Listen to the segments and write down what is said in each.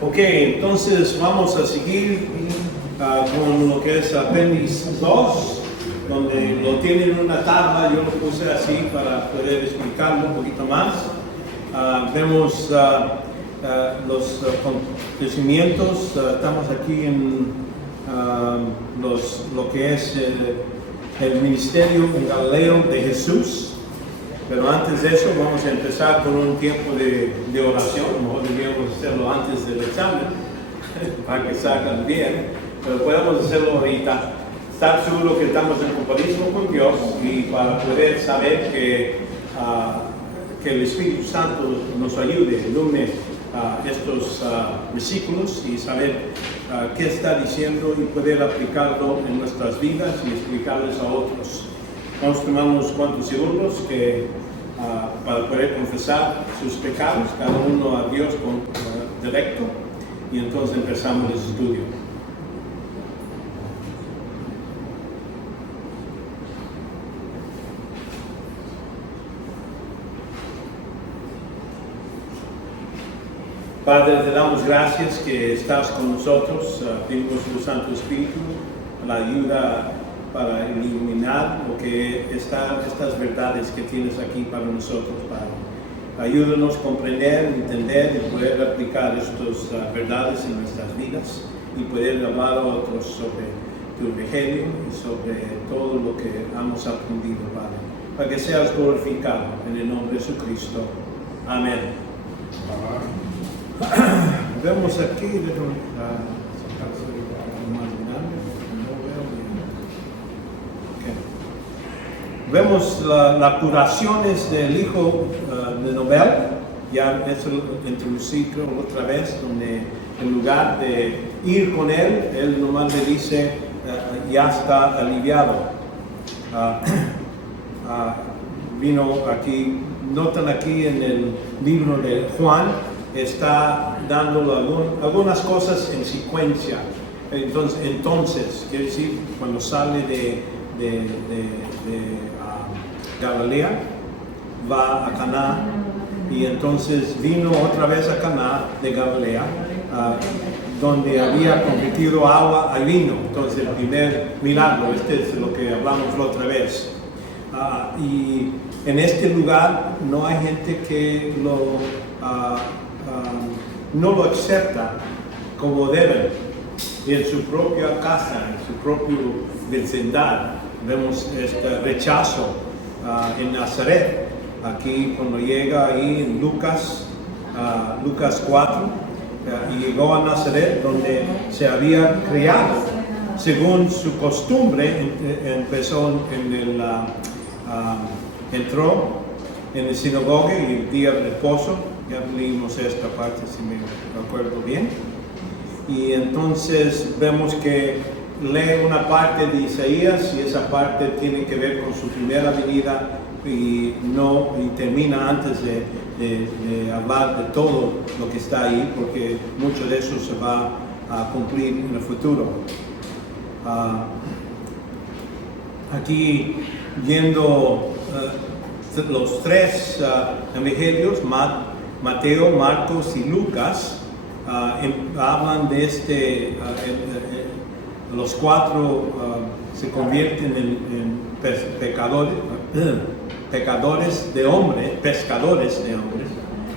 Ok, entonces vamos a seguir con lo que es apéndice 2, donde lo tienen en una tabla. Yo lo puse así para poder explicarlo un poquito más. Vemos los acontecimientos. Estamos aquí en lo que es el ministerio en Galileo de Jesús. Pero antes de eso vamos a empezar con un tiempo de oración. A lo mejor deberíamos hacerlo antes del examen para que salgan bien, pero podemos hacerlo ahorita. Estar seguro que estamos en compañía con Dios y para poder saber que el Espíritu Santo nos ayude, ilumine estos versículos y saber qué está diciendo y poder aplicarlo en nuestras vidas y explicarles a otros. Vamos a tomar unos cuantos segundos para poder confesar sus pecados, cada uno a Dios directo, y entonces empezamos el estudio. Padre, te damos gracias que estás con nosotros. Pedimos tu Santo Espíritu, la ayuda para iluminar lo que estas verdades que tienes aquí para nosotros, Padre. Ayúdanos a comprender, entender y poder aplicar estas verdades en nuestras vidas y poder hablar a otros sobre tu evangelio y sobre todo lo que hemos aprendido, Padre, para que seas glorificado en el nombre de Jesucristo. Amén. Vemos aquí, vemos las curaciones del hijo de Nobel. Ya eso lo introducí otra vez, donde en lugar de ir con él nomás le dice, ya está aliviado. Vino aquí, notan aquí en el libro de Juan, está dando algunas cosas en secuencia. Entonces quiere decir, cuando sale de Galilea, va a Caná, y entonces vino otra vez a Caná de Galilea, donde había convertido agua a vino. Entonces el primer milagro, este es lo que hablamos la otra vez. Y en este lugar no hay gente que no lo acepta como deben. Y en su propia casa, en su propio vecindad, vemos este rechazo en Nazaret. Aquí cuando llega ahí en Lucas 4, y llegó a Nazaret, donde se había criado según su costumbre. Entró en la sinagoga y el día de reposo. Ya leímos esta parte, si me acuerdo bien. Y entonces vemos que lee una parte de Isaías, y esa parte tiene que ver con su primera venida y termina antes de hablar de todo lo que está ahí, porque mucho de eso se va a cumplir en el futuro. Aquí viendo los tres evangelios, Mateo, Marcos y Lucas, hablan de los cuatro se convierten en pescadores de hombres.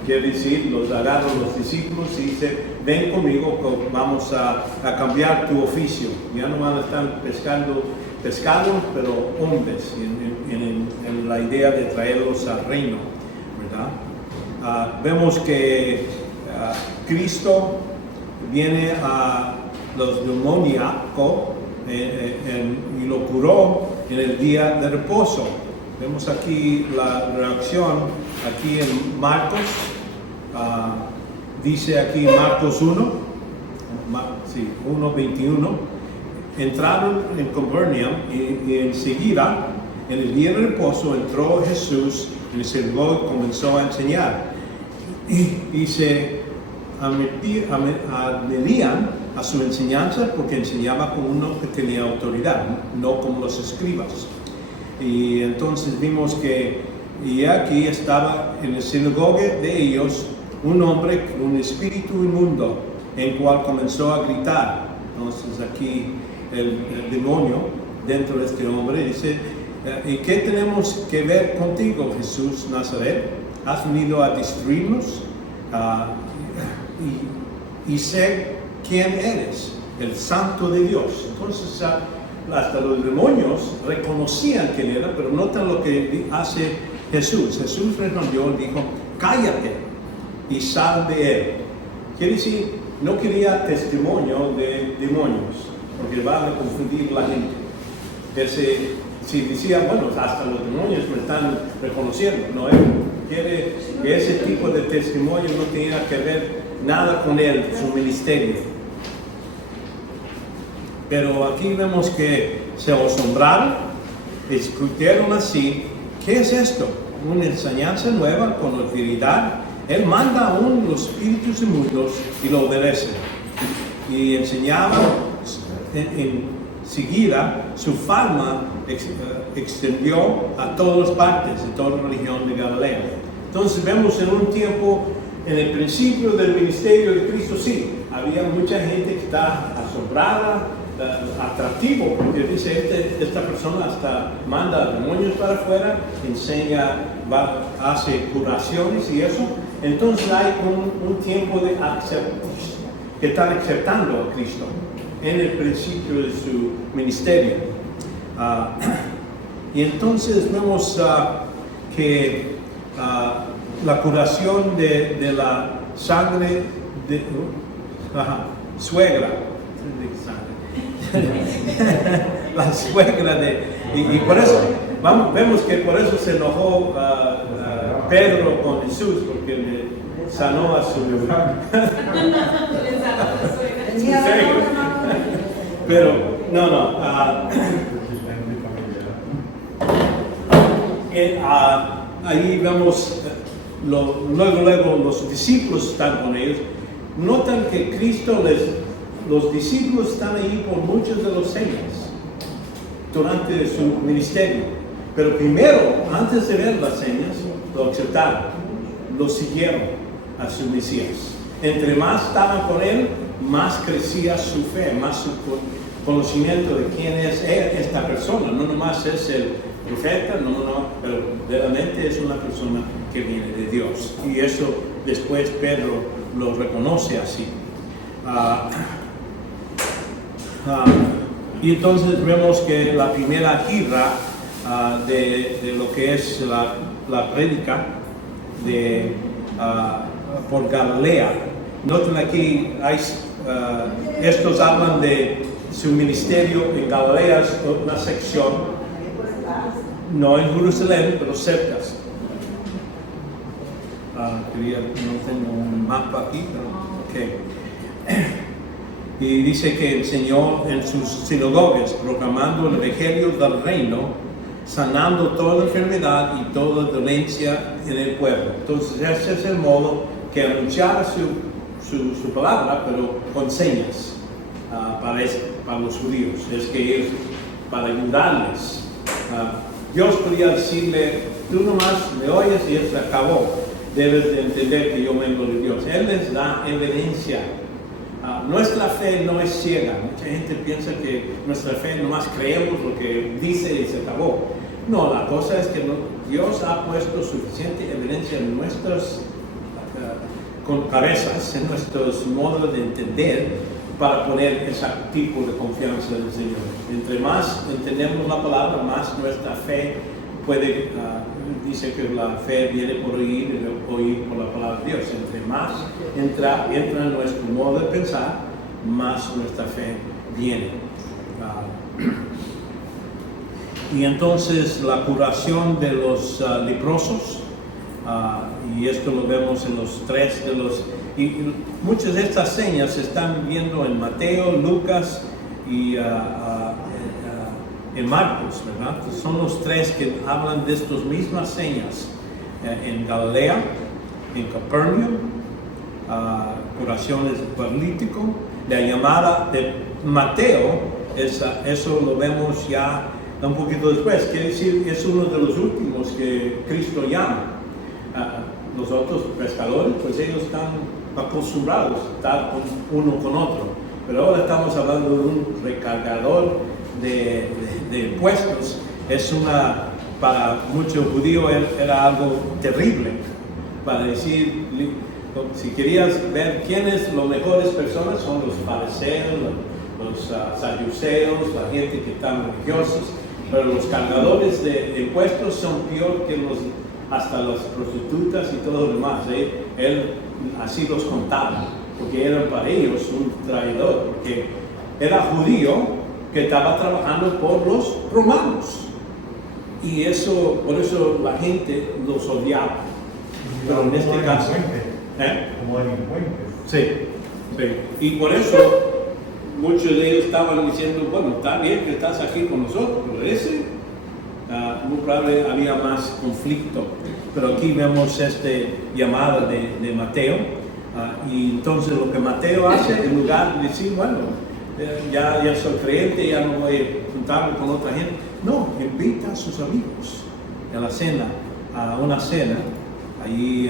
Quiere decir, los agarran los discípulos y dicen, ven conmigo, vamos a cambiar tu oficio. Ya no van a estar pescando pescados, pero hombres, en la idea de traerlos al reino, ¿verdad? Vemos que Cristo viene a los demoníacos y lo curó en el día de reposo. Vemos aquí la reacción, aquí en Marcos, dice aquí Marcos 1:21, entraron en Capernaum y enseguida, en el día de reposo, entró Jesús en el sinagoga y comenzó a enseñar. Y se adherían a su enseñanza porque enseñaba como uno que tenía autoridad, no como los escribas. Y entonces vimos que aquí estaba en la sinagoga de ellos un hombre con un espíritu inmundo en cual comenzó a gritar. Entonces aquí el demonio dentro de este hombre dice, ¿y qué tenemos que ver contigo, Jesús Nazaret? ¿Has venido a destruirnos? Y sé quién eres, el Santo de Dios. Entonces hasta los demonios reconocían quién era, pero notan lo que hace Jesús. Jesús respondió y dijo, cállate y sal de él. Quiere decir, no quería testimonio de demonios, porque va a confundir la gente. Si decía, bueno, hasta los demonios me están reconociendo, no, él quiere que ese tipo de testimonio no tenga que ver nada con él, su ministerio. Pero aquí vemos que se asombraron, discutieron así, ¿qué es esto? Una enseñanza nueva con autoridad. Él manda aún los espíritus inmundos y lo obedecen. Y enseñaba enseguida su fama extendió a todas partes, de toda la región de Galilea. Entonces vemos en un tiempo, en el principio del ministerio de Cristo, sí, había mucha gente que está asombrada, atractivo, porque dice, esta persona hasta manda demonios para afuera, enseña, hace curaciones y eso. Entonces hay un tiempo de que están aceptando a Cristo en el principio de su ministerio. Y entonces vemos que la curación de la sangre de suegra, la suegra y por eso vemos que por eso se enojó Pedro con Jesús, porque le sanó a su pero no ahí vemos luego los discípulos están con ellos. Notan que Cristo los discípulos están ahí por muchas de las señas durante su ministerio, pero primero, antes de ver las señas, lo aceptaron, lo siguieron a su Mesías. Entre más estaban con él, más crecía su fe, más su conocimiento de quién es esta persona. No nomás es el profeta, pero realmente es una persona que viene de Dios. Y eso después Pedro lo reconoce así. Y entonces vemos que la primera gira de lo que es la prédica por Galilea. Noten aquí, estos hablan de su ministerio en Galilea, es una sección, no en Jerusalén, pero cerca. No tengo un mapa aquí, pero ok. Y dice que enseñó en sus sinagogas, proclamando el evangelio del reino, sanando toda enfermedad y toda dolencia en el pueblo. Entonces ese es el modo que anunciaba su palabra, pero con señas para los judíos. Es que ellos, para ayudarles, Dios podía decirle, tú nomás me oyes y eso acabó. Debes de entender que yo vengo de Dios. Él les da evidencia. Nuestra fe no es ciega. Mucha gente piensa que nuestra fe nomás creemos lo que dice y se acabó. No, la cosa es que Dios ha puesto suficiente evidencia en nuestras con cabezas, en nuestros modos de entender, para poner ese tipo de confianza en el Señor. Entre más entendemos la palabra, más nuestra fe puede, dice que la fe viene por oír y oír por la palabra de Dios. Entre más entra en nuestro modo de pensar, más nuestra fe viene. Y entonces la curación de los leprosos, y esto lo vemos en los tres de los... Y muchas de estas señas se están viendo en Mateo, Lucas y en Marcos, ¿verdad? Son los tres que hablan de estas mismas señas en Galilea, en Capernaum, curaciones de paralítico. La llamada de Mateo, eso lo vemos ya un poquito después, quiere decir es uno de los últimos que Cristo llama. Los otros pescadores, pues ellos están acostumbrados a estar uno con otro. Pero ahora estamos hablando de un recargador de impuestos. Para muchos judíos era algo terrible. Para decir, si querías ver quiénes los mejores personas, son los fariseos, los saduceos, la gente que están religiosos. Pero los cargadores de impuestos son peor que hasta las prostitutas y todo lo demás. Él así los contaba, porque eran para ellos un traidor, porque era judío que estaba trabajando por los romanos. Y por eso la gente los odiaba. Pero en este caso... Como delincuentes. Sí. Y por eso muchos de ellos estaban diciendo, bueno, está bien que estás aquí con nosotros, pero ese, muy probable había más conflicto. Pero aquí vemos esta llamada de Mateo, y entonces lo que Mateo hace, en lugar de decir, bueno, ya soy creyente, ya no voy a juntarme con otra gente, no, invita a sus amigos a la cena, a una cena. Allí,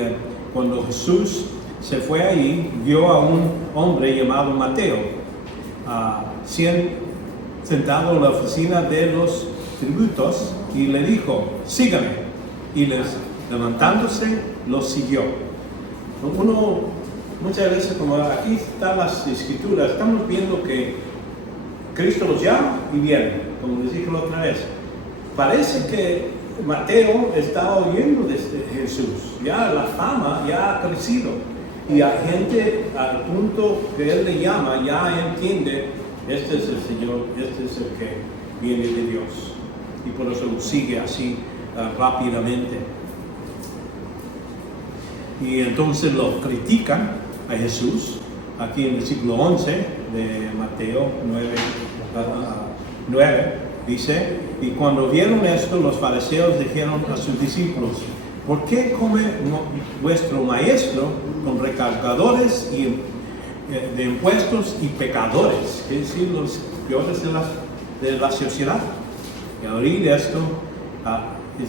cuando Jesús se fue allí, vio a un hombre llamado Mateo, sentado en la oficina de los tributos, y le dijo, sígame. Y levantándose, los siguió. Muchas veces, como aquí están las escrituras, estamos viendo que Cristo los llama y vienen, como les dije la otra vez. Parece que Mateo está oyendo de Jesús, ya la fama ya ha crecido, y hay gente al punto que él le llama, ya entiende, este es el Señor, este es el que viene de Dios, y por eso sigue así rápidamente. Y entonces lo critican a Jesús, aquí en el versículo 11 de Mateo 9, dice, y cuando vieron esto, los fariseos dijeron a sus discípulos, ¿por qué come vuestro maestro con recargadores de impuestos y pecadores? Es decir, los peores de la sociedad. Y al oír esto,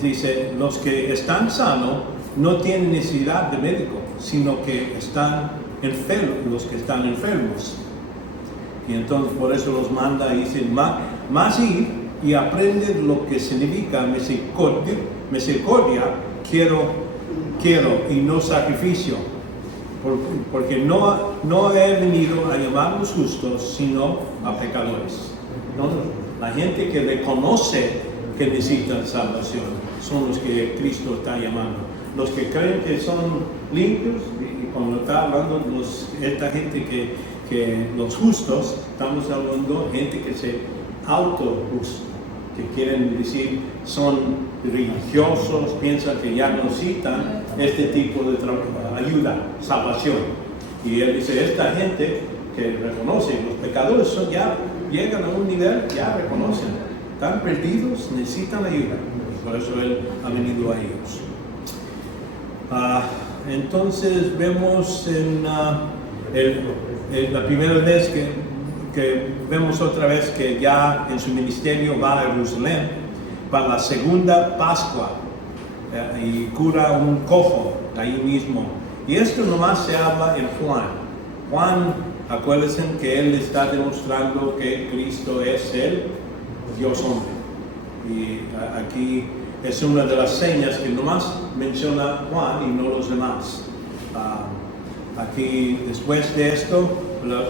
dice, los que están sanos no tienen necesidad de médico, sino que están enfermos, los que están enfermos. Y entonces por eso los manda y dice, más ir y aprende lo que significa misericordia quiero y no sacrificio, porque no he venido a llamar a los justos, sino a pecadores. Entonces, la gente que reconoce que necesitan salvación son los que Cristo está llamando. Los que creen que son limpios, y cuando está hablando esta gente que los justos, estamos hablando de gente que se auto-justa, que quieren decir son religiosos, piensan que ya no necesitan este tipo de ayuda, salvación. Y él dice, esta gente que reconoce, los pecadores ya llegan a un nivel, ya reconocen, están perdidos, necesitan ayuda. Y por eso él ha venido a ellos. Entonces vemos en la primera vez que vemos otra vez que ya en su ministerio va a Jerusalén para la segunda Pascua y cura un cojo ahí mismo. Y esto nomás se habla en Juan. Juan, acuérdense que él está demostrando que Cristo es el Dios hombre. Y aquí es una de las señas que nomás menciona Juan y no los demás. Aquí, después de esto,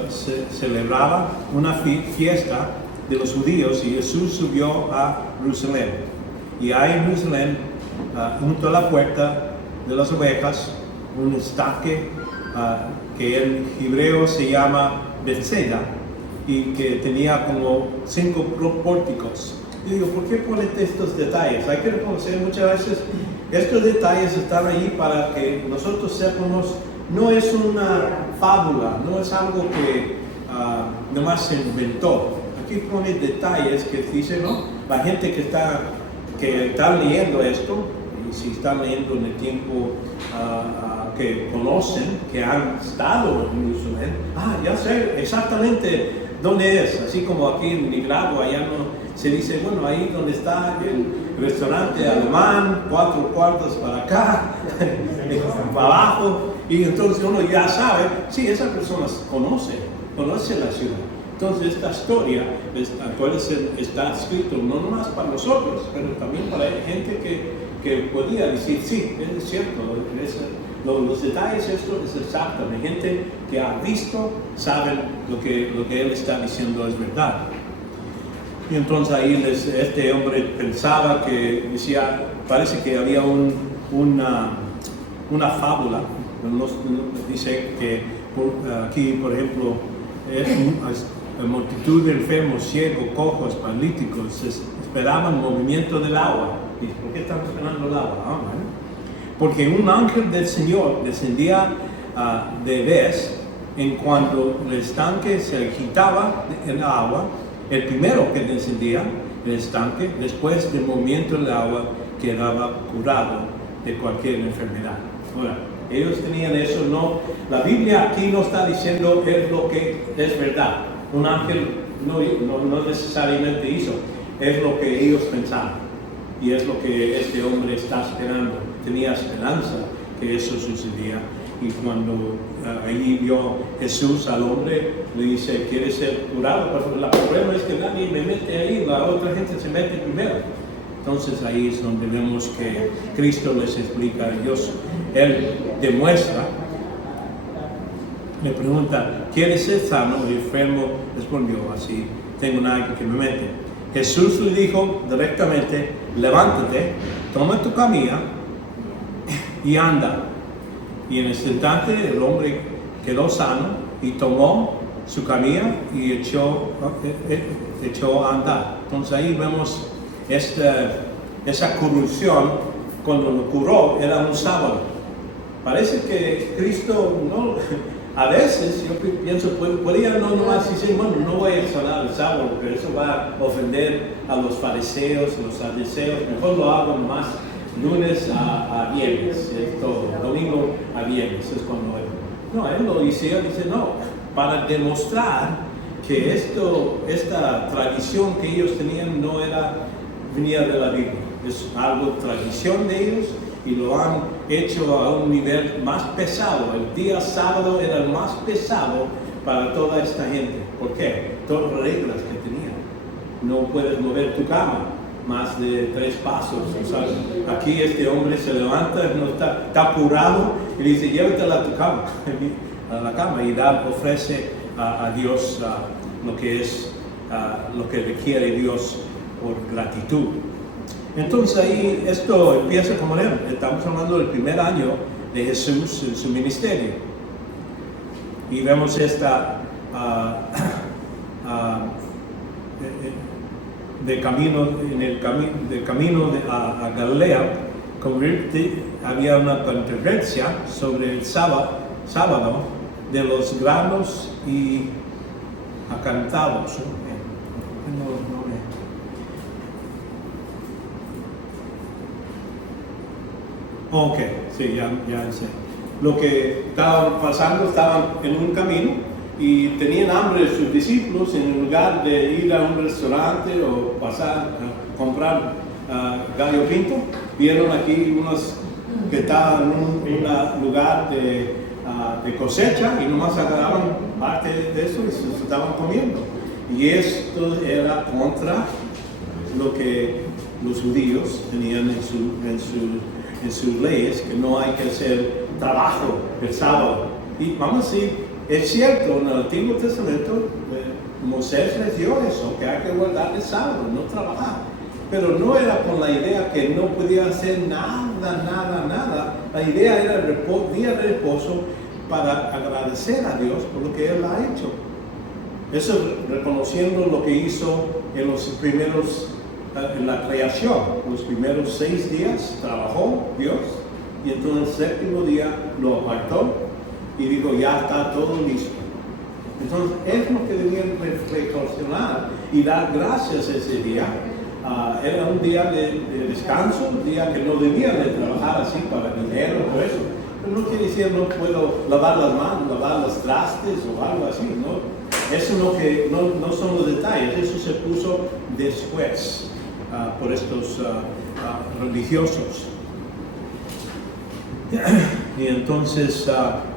se celebraba una fiesta de los judíos y Jesús subió a Jerusalén. Y hay en Jerusalén, junto a la puerta de las ovejas, un estaque que en hebreo se llama Bethesda y que tenía como 5 pórticos. Yo digo, ¿por qué ponen estos detalles? Hay que reconocer muchas veces estos detalles están ahí para que nosotros sepamos, no es una fábula, no es algo que nomás se inventó. Aquí pone detalles que dicen, ¿no? La gente que está leyendo esto, y si están leyendo en el tiempo que conocen, que han estado en Jerusalén, ya sé exactamente dónde es. Así como aquí en mi grado, allá no se dice, bueno, ahí donde está el restaurante alemán, 4 cuartos para acá, para abajo, Y entonces uno ya sabe, sí, esa persona conoce la ciudad. Entonces esta historia puede ser, está escrito no nomás para nosotros, pero también para gente que podía decir, sí, es cierto, los detalles, esto es exacto. La gente que ha visto saben lo que él está diciendo es verdad. Y entonces ahí este hombre pensaba que decía, parece que había una fábula, dice que aquí, por ejemplo, la multitud de enfermos, ciegos, cojos, paralíticos esperaban movimiento del agua. ¿Y por qué están esperando el agua? Porque un ángel del Señor descendía de vez en cuando el estanque se agitaba en el agua. El primero que descendía el estanque, después del movimiento del agua, quedaba curado de cualquier enfermedad. Ahora, ellos tenían eso, no. La Biblia aquí no está diciendo es lo que es verdad. Un ángel no necesariamente hizo, es lo que ellos pensaban. Y es lo que este hombre está esperando. Tenía esperanza que eso sucedía. Y cuando ahí vio Jesús al hombre, le dice, ¿quieres ser curado? Pero el problema es que nadie me mete ahí, la otra gente se mete primero. Entonces ahí es donde vemos que Cristo les explica a Dios. Él demuestra, le pregunta, ¿quieres ser sano? El enfermo respondió así, tengo nadie que me mete. Jesús le dijo directamente, levántate, toma tu camilla y anda. Y en ese instante el hombre quedó sano y tomó su camilla y echó a andar. Entonces ahí vemos esa corrupción. Cuando lo curó era un sábado. Parece que Cristo no, a veces yo pienso, podría no nomás decir, bueno, no voy a sanar el sábado, porque eso va a ofender a los fariseos, a los saduceos, mejor lo hago nomás lunes a viernes, es todo, domingo a viernes, es cuando él. No, él lo dice no, para demostrar que esta tradición que ellos tenían no venía de la Biblia, es algo tradición de ellos y lo han hecho a un nivel más pesado. El día sábado era el más pesado para toda esta gente. ¿Por qué? Todas las reglas que tenían. No puedes mover tu cama más de 3 pasos. ¿Sabes? Aquí este hombre se levanta, no está apurado y dice, llévatela a tu cama, a la cama, y ofrece a Dios lo que requiere Dios por gratitud. Entonces ahí esto empieza como él. Estamos hablando del primer año de Jesús en su ministerio. Y vemos de camino a Galilea, había una controversia sobre el sábado de los granos y acantados. Ok, sí, ya sé. Lo que estaban pasando, estaban en un camino y tenían hambre sus discípulos. En lugar de ir a un restaurante o pasar a comprar gallo pinto, vieron aquí unos que estaban en un lugar de cosecha y nomás agarraban parte de eso y se estaban comiendo. Y esto era contra lo que los judíos tenían en sus leyes, que no hay que hacer trabajo el sábado. Y vamos a decir, es cierto, en el Antiguo Testamento Moisés les dio eso, que hay que guardar el sábado, no trabajar. Pero no era con la idea que no podía hacer nada. La idea era el día de reposo para agradecer a Dios por lo que Él ha hecho. Eso reconociendo lo que hizo en los primeros en la creación, los primeros 6 días trabajó Dios y entonces el séptimo día lo apartó y dijo, ya está todo listo. Entonces es lo que debían reflexionar y dar gracias ese día. Era un día de descanso, un día que no debían de trabajar así para dinero o eso. Pero no quiere decir no puedo lavar las manos, lavar los trastes o algo así, ¿no? Eso no son los detalles, eso se puso después. Por estos religiosos. Y entonces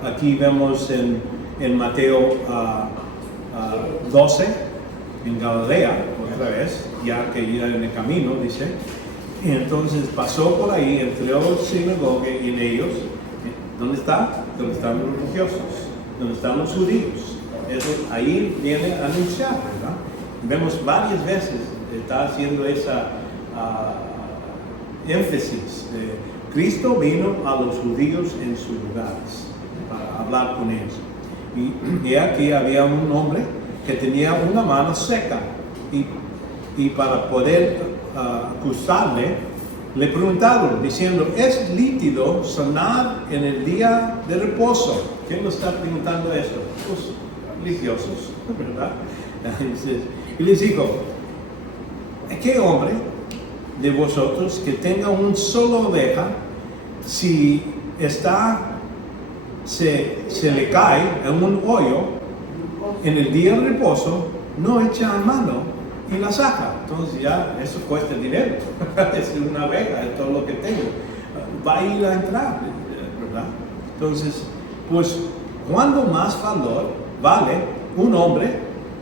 aquí vemos en Mateo 12, en Galilea, otra vez, ya que iba en el camino, dice. Y entonces pasó por ahí, entró al sinagoga y en ellos, ¿dónde está? Donde están los religiosos, donde están los judíos. Eso ahí viene a anunciar, ¿verdad? Vemos varias veces, está haciendo esa énfasis. Cristo vino a los judíos en sus lugares para hablar con ellos. Y aquí había un hombre que tenía una mano seca y para poder acusarle, le preguntaron diciendo, ¿es lícito sanar en el día de reposo? ¿Quién nos está preguntando eso? Los religiosos, ¿verdad? Y les dijo, ¿qué hombre de vosotros que tenga un solo oveja, si se le cae en un hoyo en el día de reposo, no echa a mano y la saca? Entonces ya eso cuesta dinero. Es una oveja, es todo lo que tengo. Va a ir a entrar, ¿verdad? Entonces, pues, ¿cuándo más valor vale un hombre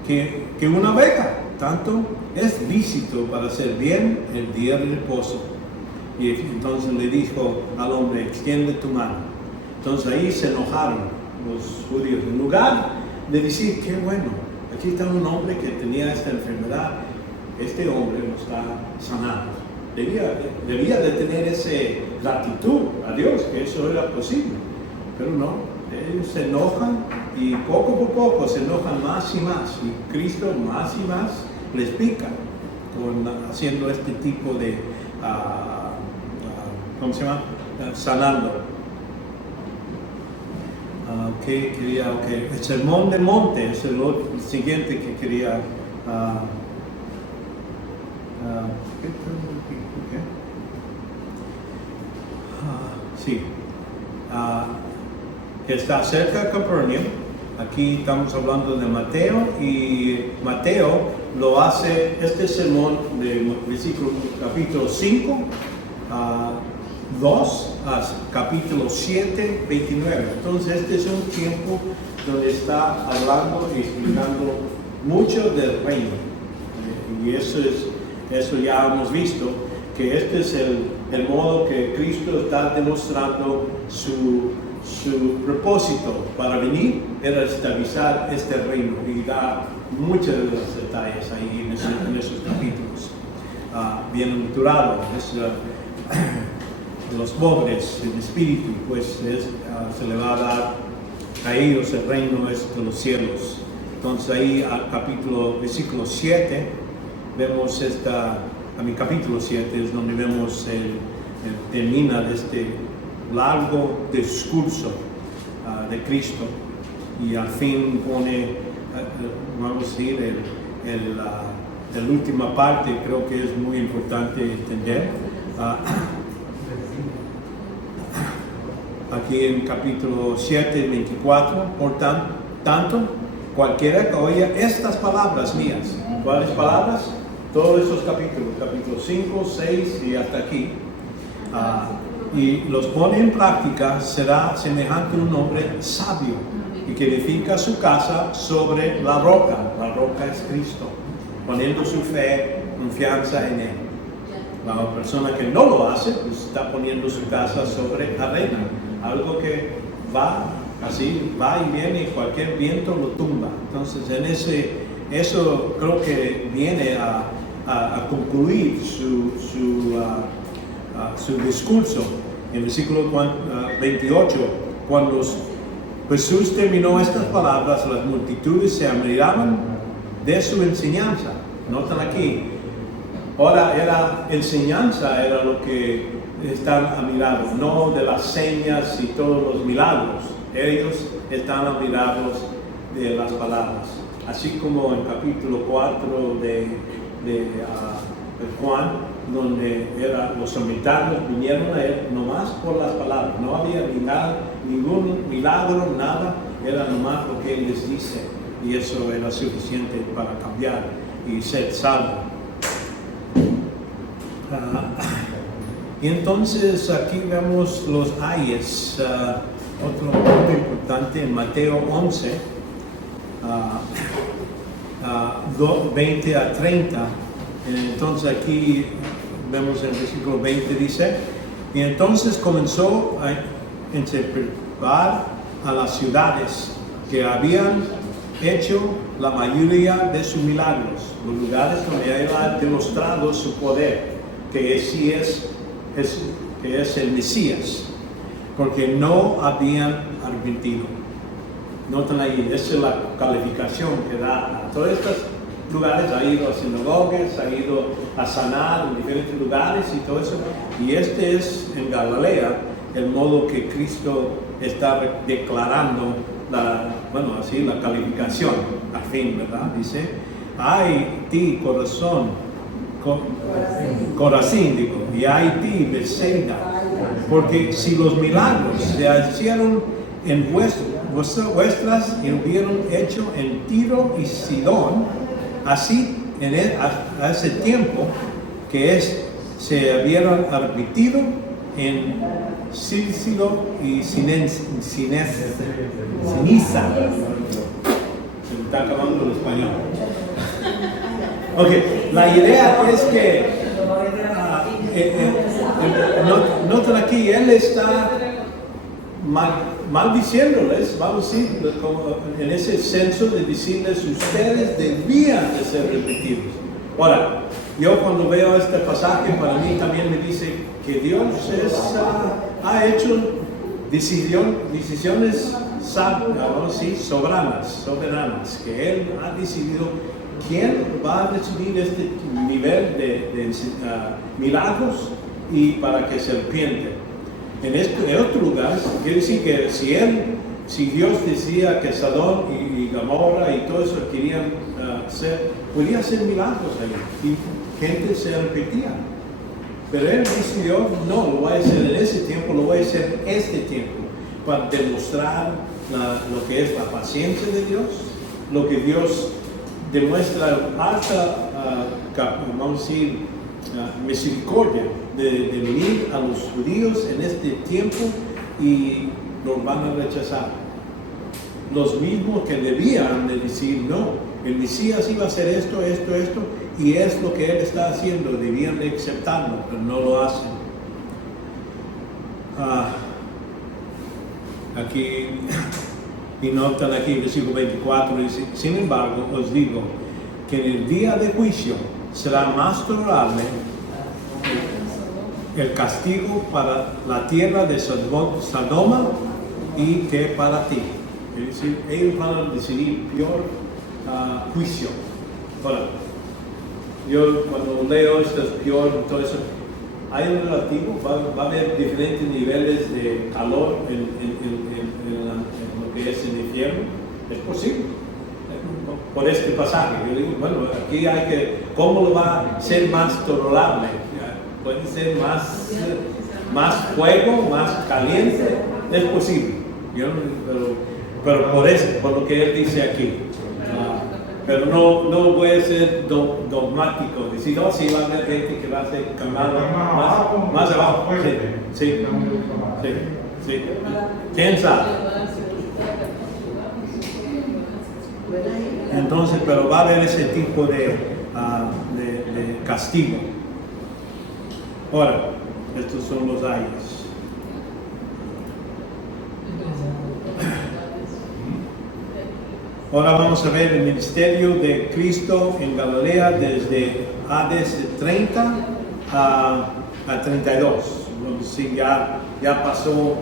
que una oveja? Tanto es lícito para hacer bien el día de reposo. Y entonces le dijo al hombre, extiende tu mano. Entonces ahí se enojaron los judíos. En lugar de decir, qué bueno, aquí está un hombre que tenía esta enfermedad, este hombre lo está sanando. Debía de tener esa gratitud a Dios, que eso era posible. Pero no, ellos se enojan y poco por poco se enojan más y más. Y Cristo más y más les pica haciendo este tipo de, ¿cómo se llama? Sanando. El sermón del monte es el siguiente que quería. Que está cerca de Capernaum. Aquí estamos hablando de Mateo, y Mateo lo hace este sermón de versículo capítulo 5, 2 a capítulo 7, 29. Entonces este es un tiempo donde está hablando y explicando mucho del reino. Y eso ya hemos visto, que este es el modo que Cristo está demostrando su propósito para venir, era estabilizar este reino, y da muchos de los detalles ahí en esos capítulos. Bienaventurado los pobres en espíritu, pues se le va a dar a ellos el reino de los cielos. Entonces ahí al versículo 7, vemos capítulo 7 es donde vemos termina de este largo discurso de Cristo, y al fin pone, vamos a decir, la última parte. Creo que es muy importante entender. Aquí en capítulo 7, 24, por tanto, cualquiera que oiga estas palabras mías. ¿Cuáles palabras? Todos esos capítulos, capítulo 5, 6 y hasta aquí. Y los pone en práctica, será semejante a un hombre sabio y que edifica su casa sobre la roca. La roca es Cristo, poniendo su fe, confianza en Él. La persona que no lo hace, pues está poniendo su casa sobre arena, algo que va y viene, y cualquier viento lo tumba. Entonces eso creo que viene a concluir su discurso en el versículo 28, cuando Jesús terminó estas palabras, las multitudes se admiraban de su enseñanza. Notan aquí, ahora enseñanza era lo que están admirados, no de las señas y todos los milagros. Ellos están admirados de las palabras. Así como en capítulo 4 de Juan, donde los samaritanos vinieron a él nomás por las palabras. No había ningún milagro, nada, era nomás lo que él les dice, y eso era suficiente para cambiar y ser salvo. Y entonces aquí vemos los ayes, otro punto importante en Mateo 11, 20 a 30. Entonces aquí vemos en el versículo 20 dice, y entonces comenzó a interpretar a las ciudades que habían hecho la mayoría de sus milagros, los lugares donde había demostrado su poder, que sí es Jesús, que es el Mesías, porque no habían arrepentido. Noten ahí, esa es la calificación que da a todos estos lugares. Ha ido a sinagogas, ha ido a sanar en diferentes lugares y todo eso. Y este es en Galilea el modo que Cristo está declarando la calificación, al fin, ¿verdad? Dice, ay ti corazón, Corazín, digo, y ay ti, Bethsaida, porque si los milagros se hicieron en vuestras y hubieron hecho en Tiro y Sidón, así a ese tiempo que se hubieran arrepentido en Cícilo y Ceniza. Se me está acabando el español. Ok, la idea es que, noten aquí, él está maldiciéndoles, vamos a decir, como en ese senso de decirles, ustedes debían de ser repetidos. Ahora, yo cuando veo este pasaje, para mí también me dice que Dios ha hecho decisiones soberanas, que Él ha decidido quién va a recibir este nivel de milagros y para que se arrepienten. En otro lugar, quiere decir que si Dios decía que Sodoma y Gomorra y todo eso querían podía hacer milagros ahí y gente se arrepentía. Pero Él decidió, no, lo voy a hacer en ese tiempo, lo voy a hacer en este tiempo, para demostrar lo que es la paciencia de Dios, lo que Dios demuestra alta, vamos a decir, misericordia de venir a los judíos en este tiempo y los van a rechazar. Los mismos que debían de decir, no, el Mesías iba a hacer esto, y es lo que Él está haciendo, debían de aceptarlo, pero no lo hacen. Aquí, y notan aquí, versículo 24, dice, sin embargo, os digo que en el día de juicio será más tolerable el castigo para la tierra de Sodoma y que para ti. Es decir, ellos van a decidir peor juicio. Ahora, yo cuando leo esto es peor, todo eso, hay un relativo, va a haber diferentes niveles de calor en lo que es el infierno. Es posible. Por este pasaje, yo digo, bueno, aquí hay que, ¿cómo lo va a ser más tolerable? Puede ser más fuego, más caliente, es posible. Pero por lo que él dice aquí. Pero no voy a ser dogmático, decir, no, sí va a haber gente que va a ser quemado más abajo. Sí. ¿Quién sabe? Entonces, pero va a haber ese tipo de castigo. Ahora, estos son los ayes. Ahora vamos a ver el ministerio de Cristo en Galilea desde AD 30 a 32. Sí, ya pasó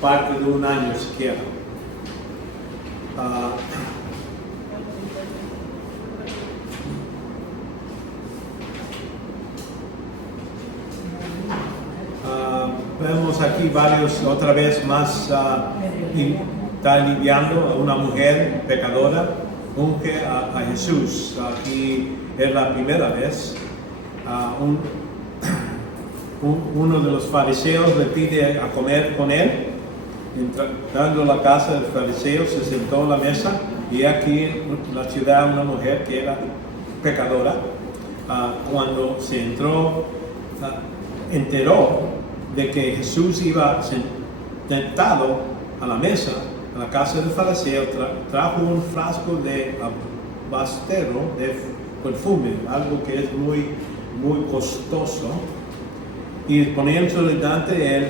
parte de un año siquiera. Vemos aquí varios, otra vez más, está aliviando a una mujer pecadora, unge a Jesús. Aquí es la primera vez. Uno de los fariseos le pide a comer con él. Entrando a la casa del fariseo, se sentó a la mesa y aquí en la ciudad una mujer que era pecadora. Cuando se entró enteró de que Jesús iba sentado a la mesa a la casa del fariseo, trajo un frasco de bastero de perfume, algo que es muy, muy costoso, y poniéndose delante de él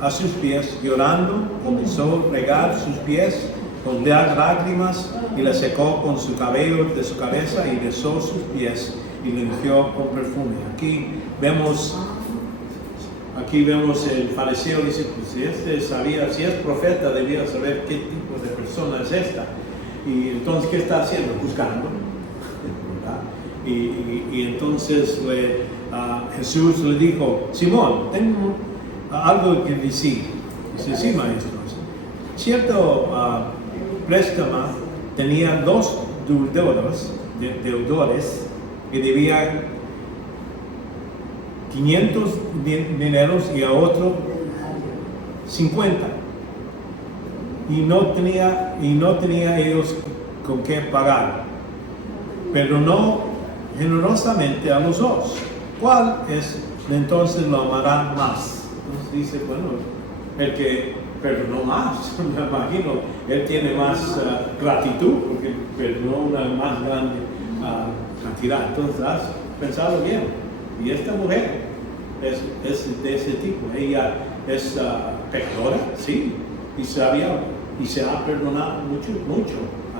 a sus pies, llorando, comenzó a regar sus pies con lágrimas y le secó con su cabello de su cabeza y besó sus pies y le ungió con perfume. Aquí vemos el fariseo, dice, pues si si es profeta, debía saber qué tipo de persona es esta. Y entonces, ¿qué está haciendo? Buscando. Y entonces Jesús le dijo, Simón, tengo algo que decir. Dice, sí, maestro. Cierto préstamo tenía 2 deudores que debía 500 dineros y a otro 50. Y no tenía ellos con qué pagar. Pero no generosamente a los dos. ¿Cuál es? Entonces lo amarán más. Entonces dice, bueno, el que perdonó más, me imagino, él tiene más gratitud porque perdonó una más grande cantidad. Entonces has pensado bien. Y esta mujer es de ese tipo. Ella es pecadora, sí, y se ha perdonado mucho a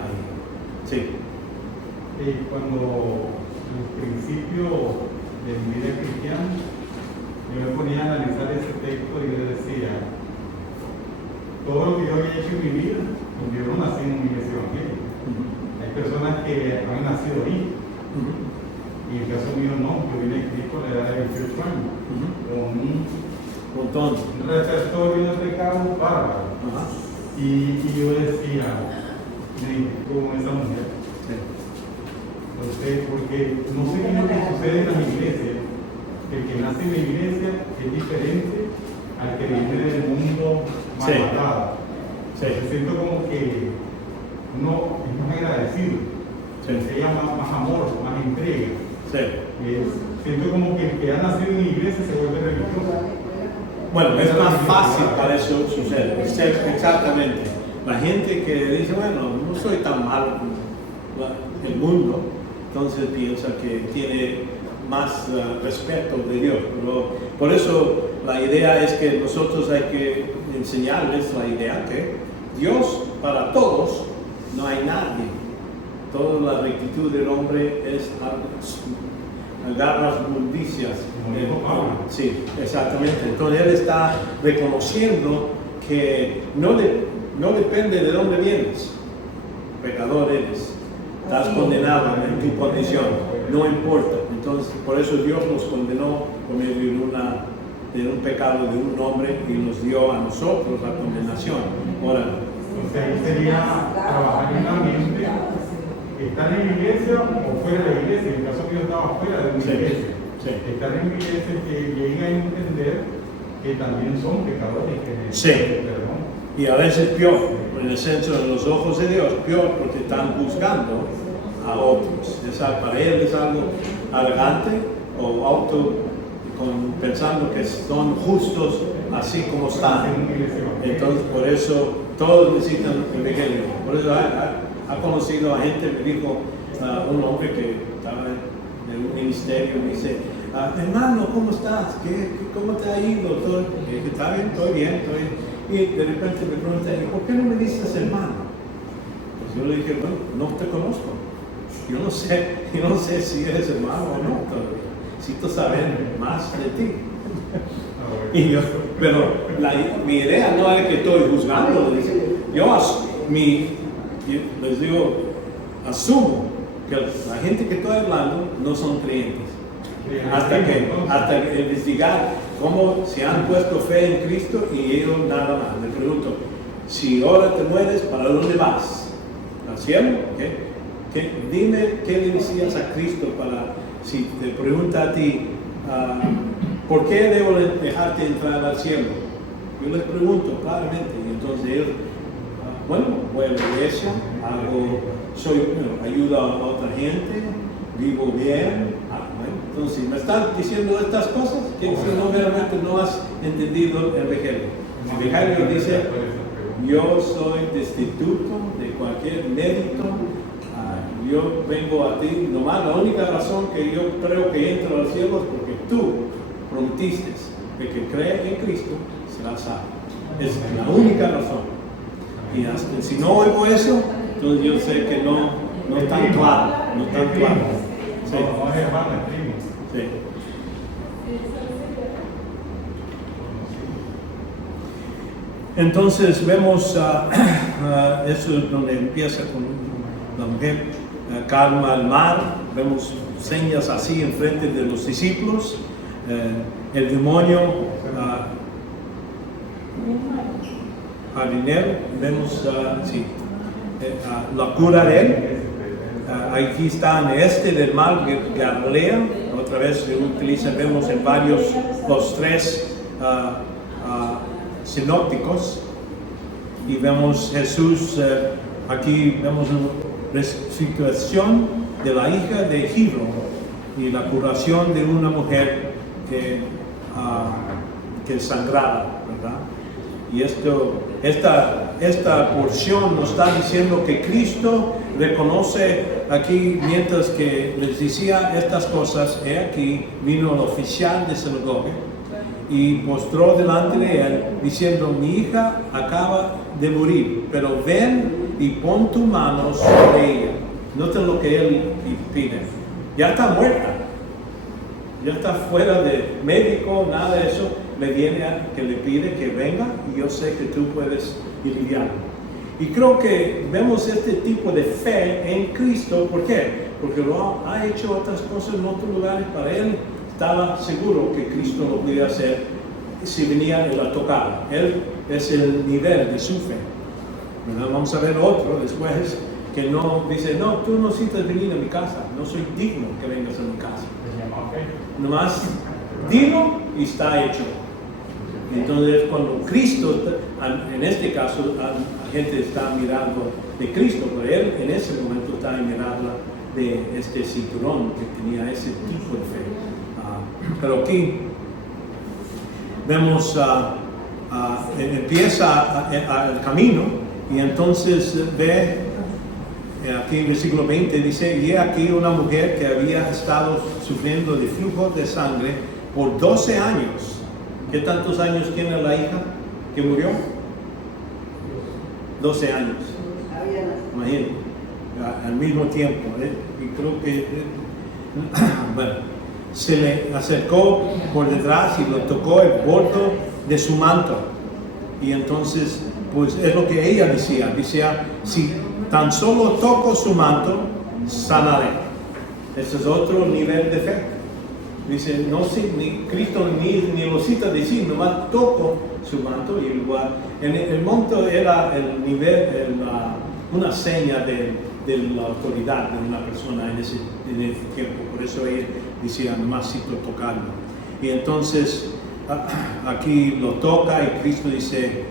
ella. Sí. Cuando en el principio de mi vida cristiana, yo me ponía a analizar ese texto y yo decía, todo lo que yo había hecho en mi vida, porque yo no nací en una iglesia evangélica. Hay personas que han nacido ahí, y en el caso mío no, yo vine a Cristo a la edad de 28 años, con un repertorio de pecado bárbaro. Y yo decía, como esa mujer. Entonces, porque no sé qué es lo que sucede en las iglesias, que el que nace en la iglesia es diferente al que viene del mundo maltratado. Entonces, siento como que uno es más agradecido, se llama más amor, más entrega. Siento como que el que ha nacido en la iglesia se vuelve religioso. Bueno, es más fácil para eso suceder. Exactamente. La gente que dice, bueno, no soy tan malo como el mundo, entonces piensa que tiene más respeto de Dios. Pero por eso la idea es que nosotros hay que enseñarles la idea que Dios para todos no hay nadie. Toda la rectitud del hombre es garras mundicias. Sí, exactamente. Entonces él está reconociendo que no depende de dónde vienes. Pecador eres. Estás condenado en tu condición. No importa. Entonces, por eso Dios nos condenó por medio de un pecado de un hombre y nos dio a nosotros la condenación. Ahora, entonces ahí sería trabajar en un ambiente, estar en la iglesia o fuera de la iglesia. En el caso que yo estaba fuera de una iglesia. Estar en la iglesia que llega a entender que también son pecadores y que necesitan perdón. Y a veces peor, en el senso de los ojos de Dios, peor porque están buscando a otros. Para él es algo arrogante o pensando que son justos así como están. Entonces, por eso todos necesitan el evangelio. Por eso ha conocido a gente, me dijo un hombre que estaba en un ministerio, me dice, hermano, ¿cómo estás? ¿Cómo te ha ido? Está bien, estoy bien, Y de repente me pregunta, ¿y por qué no me dices hermano? Pues yo le dije, bueno, no te conozco. Yo no sé si eres hermano o no todavía. Necesito saber más de ti. Pero mi idea no es que estoy juzgando. Les digo, asumo que la gente que estoy hablando no son creyentes. Hasta que investigar cómo se han puesto fe en Cristo y ellos nada más. Le pregunto, si ahora te mueres, ¿para dónde vas? ¿Al cielo? Dime qué le decías a Cristo si te pregunta a ti, ¿por qué debo dejarte entrar al cielo? Yo les pregunto claramente y entonces ellos, voy a la iglesia, ayudo a otra gente, vivo bien, Entonces, si me estás diciendo estas cosas, que si no realmente no has entendido el Evangelio. El Evangelio dice, yo soy destituto de cualquier mérito, yo vengo a ti, nomás la única razón que yo creo que entro al cielo es porque tú prometiste que el que cree en Cristo será salvo. Es la única razón. Y hasta, si no oigo eso, entonces yo sé que no es tan claro, no es tan claro. Sí. Vamos a llamarla primo. Sí. Entonces vemos eso es donde empieza con la mujer calma el mar, vemos señas así en frente de los discípulos, el demonio jardinero, vemos la cura de él. Aquí está en este del mar Galilea, otra vez se utiliza, vemos en varios, los tres sinópticos, y vemos Jesús, aquí vemos una resucitación de la hija de Jairo y la curación de una mujer que sangraba, ¿verdad? Y esta porción nos está diciendo que Cristo reconoce aquí, mientras que les decía estas cosas, aquí vino el oficial de sinagoga y postró delante de él, diciendo, mi hija acaba de morir, pero ven y pon tu mano sobre ella. Noten lo que él pide. Ya está muerta, ya está fuera de médico, nada de eso. Le viene que le pide que venga y yo sé que tú puedes aliviarlo. Y creo que vemos este tipo de fe en Cristo. ¿Por qué? Porque lo ha hecho otras cosas en otros lugares. Para él estaba seguro que Cristo lo podía hacer si venía y la tocaba. Él es el nivel de su fe. ¿Verdad? Vamos a ver otro después que no dice, no, tú no necesitas venir a mi casa. No soy digno que vengas a mi casa. Nomás dilo y está hecho. Entonces, cuando Cristo, en este caso, la gente está mirando de Cristo, pero él en ese momento está mirando de este cinturón que tenía ese tipo de fe. Pero aquí vemos, empieza el camino y entonces ve, aquí en el versículo 20 dice, y aquí una mujer que había estado sufriendo de flujo de sangre por 12 años. ¿Qué tantos años tiene la hija que murió? 12 años. Imagínate, al mismo tiempo. Y creo que, bueno, se le acercó por detrás y lo tocó el borde de su manto. Y entonces, pues es lo que ella decía. Decía, si tan solo toco su manto, sanaré. Ese es otro nivel de fe. Dice, no, Cristo ni lo cita decir, nomás toco su manto y igual. El manto era el nivel, una seña de la autoridad de una persona en ese tiempo. Por eso ella decía, nomás cito tocarlo. Y entonces, aquí lo toca y Cristo dice,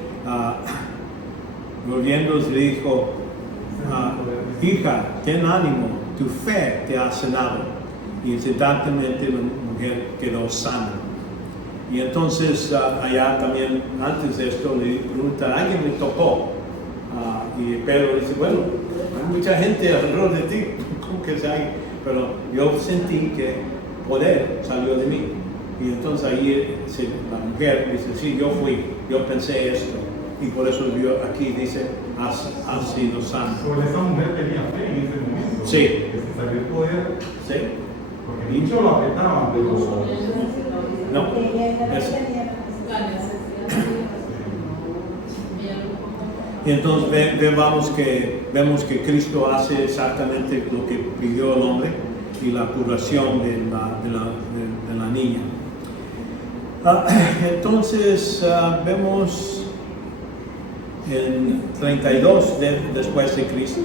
volviéndose le dijo, hija, ten ánimo, tu fe te ha sanado. Y instantáneamente la mujer quedó sana. Y entonces allá también, antes de esto, le pregunta, ¿alguien me tocó? Y Pedro dice, bueno, hay mucha gente alrededor de ti, ¿cómo que hay? Pero yo sentí que poder salió de mí. Y entonces ahí la mujer dice, sí, yo fui, yo pensé esto. Y por eso aquí dice, has sido sano. Sobre esa mujer tenía fe en ese momento. Sí. Que se salió el poder. Sí. Porque muchos lo apretaban, pero no. Eso. Y entonces vemos que Cristo hace exactamente lo que pidió el hombre y la curación de la niña. Entonces vemos en 32 después de Cristo,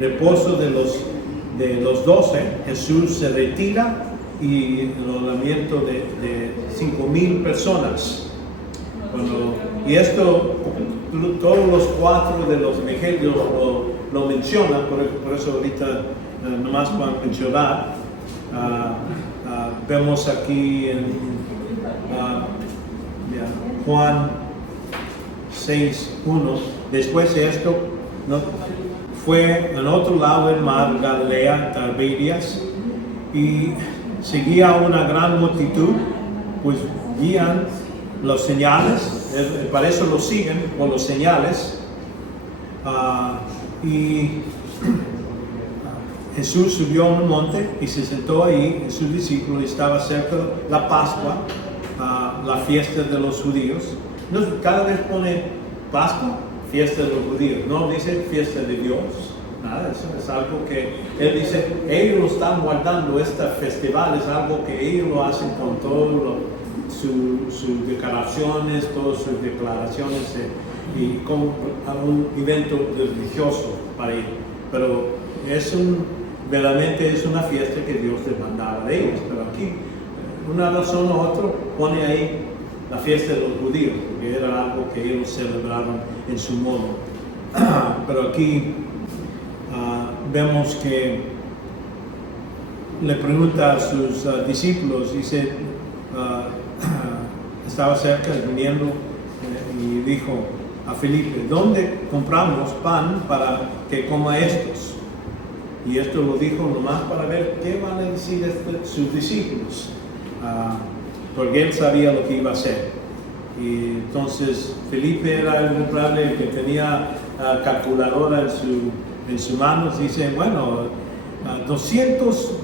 reposo de los 12, Jesús se retira y el alojamiento de 5,000 personas. Y esto, todos los 4 de los evangelios lo mencionan, por eso ahorita nomás para mencionar, Vemos aquí en Juan 6:1. Después de esto, fue en otro lado del mar, Galilea, Tiberias, y seguía una gran multitud, pues guían los señales, para eso los siguen, por los señales. Y Jesús subió a un monte y se sentó ahí en sus discípulos. Estaba cerca de la Pascua, la fiesta de los judíos. No, cada vez pone Pascua, fiesta de los judíos, no dice fiesta de Dios, nada, eso es algo que él dice, ellos lo están guardando, este festival es algo que ellos lo hacen con todas sus declaraciones, todas sus declaraciones y con un evento religioso para ellos, pero verdaderamente es una fiesta que Dios demandaba de ellos, pero aquí, una razón u otra, pone ahí la fiesta de los judíos, porque era algo que ellos celebraban en su modo. Pero aquí vemos que le pregunta a sus discípulos, dice, estaba cerca viniendo y dijo a Felipe, ¿dónde compramos pan para que coma estos? Y esto lo dijo nomás para ver qué van a decir sus discípulos. Porque él sabía lo que iba a hacer. Y entonces Felipe era el hombre que tenía calculadora en sus manos. Dice, bueno, 200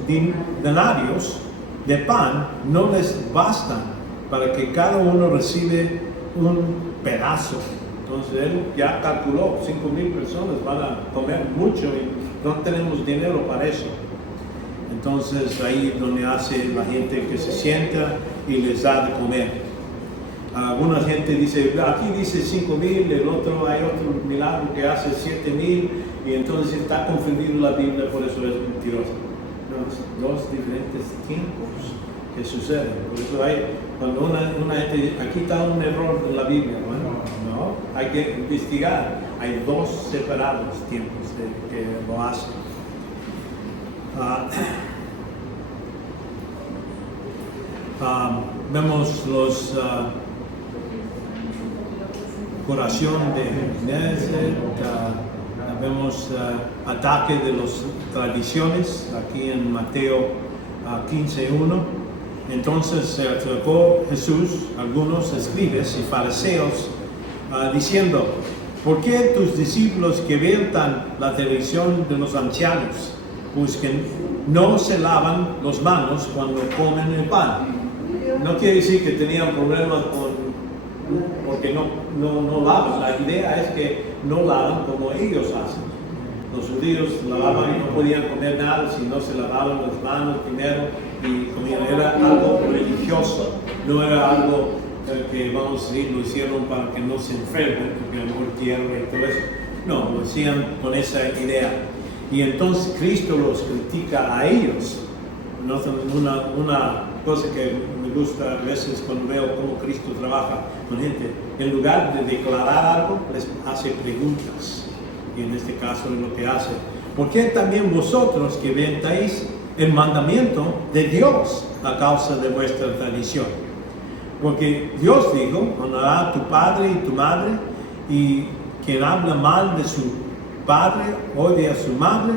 denarios de pan no les bastan para que cada uno recibe un pedazo. Entonces él ya calculó, 5,000 personas van a comer mucho y no tenemos dinero para eso. Entonces ahí es donde hace la gente que se sienta y les da de comer. Alguna gente dice, aquí dice 5,000, el otro hay otro milagro que hace 7,000 y entonces está confundido la Biblia, por eso es mentiroso. No, dos diferentes tiempos que suceden. Por eso hay, cuando una gente, aquí está un error en la Biblia, bueno, no, hay que investigar. Hay dos separados tiempos que lo hacen. Vemos los curación de Nezer, vemos ataque de las tradiciones aquí en Mateo 15:1. Entonces se acercó Jesús a algunos escribas y fariseos diciendo, ¿por qué tus discípulos quebrantan la tradición de los ancianos? Pues que no se lavan las manos cuando comen el pan. No quiere decir que tenían problemas porque no lavan. La idea es que no lavan como ellos hacen. Los judíos lavaban y no podían comer nada si no se lavaban las manos primero y comían. Era algo religioso, no era algo que, vamos a decir, lo hicieron para que no se enfermen, porque a lo mejor tierra y todo eso. No, lo hacían con esa idea. Y entonces Cristo los critica a ellos. Una cosa que me gusta a veces cuando veo cómo Cristo trabaja con gente, en lugar de declarar algo, les hace preguntas. Y en este caso es lo que hace. ¿Por qué también vosotros que quebrantáis el mandamiento de Dios a causa de vuestra tradición? Porque Dios dijo, honrará a tu padre y tu madre, y quien habla mal de su padre, odia a su madre,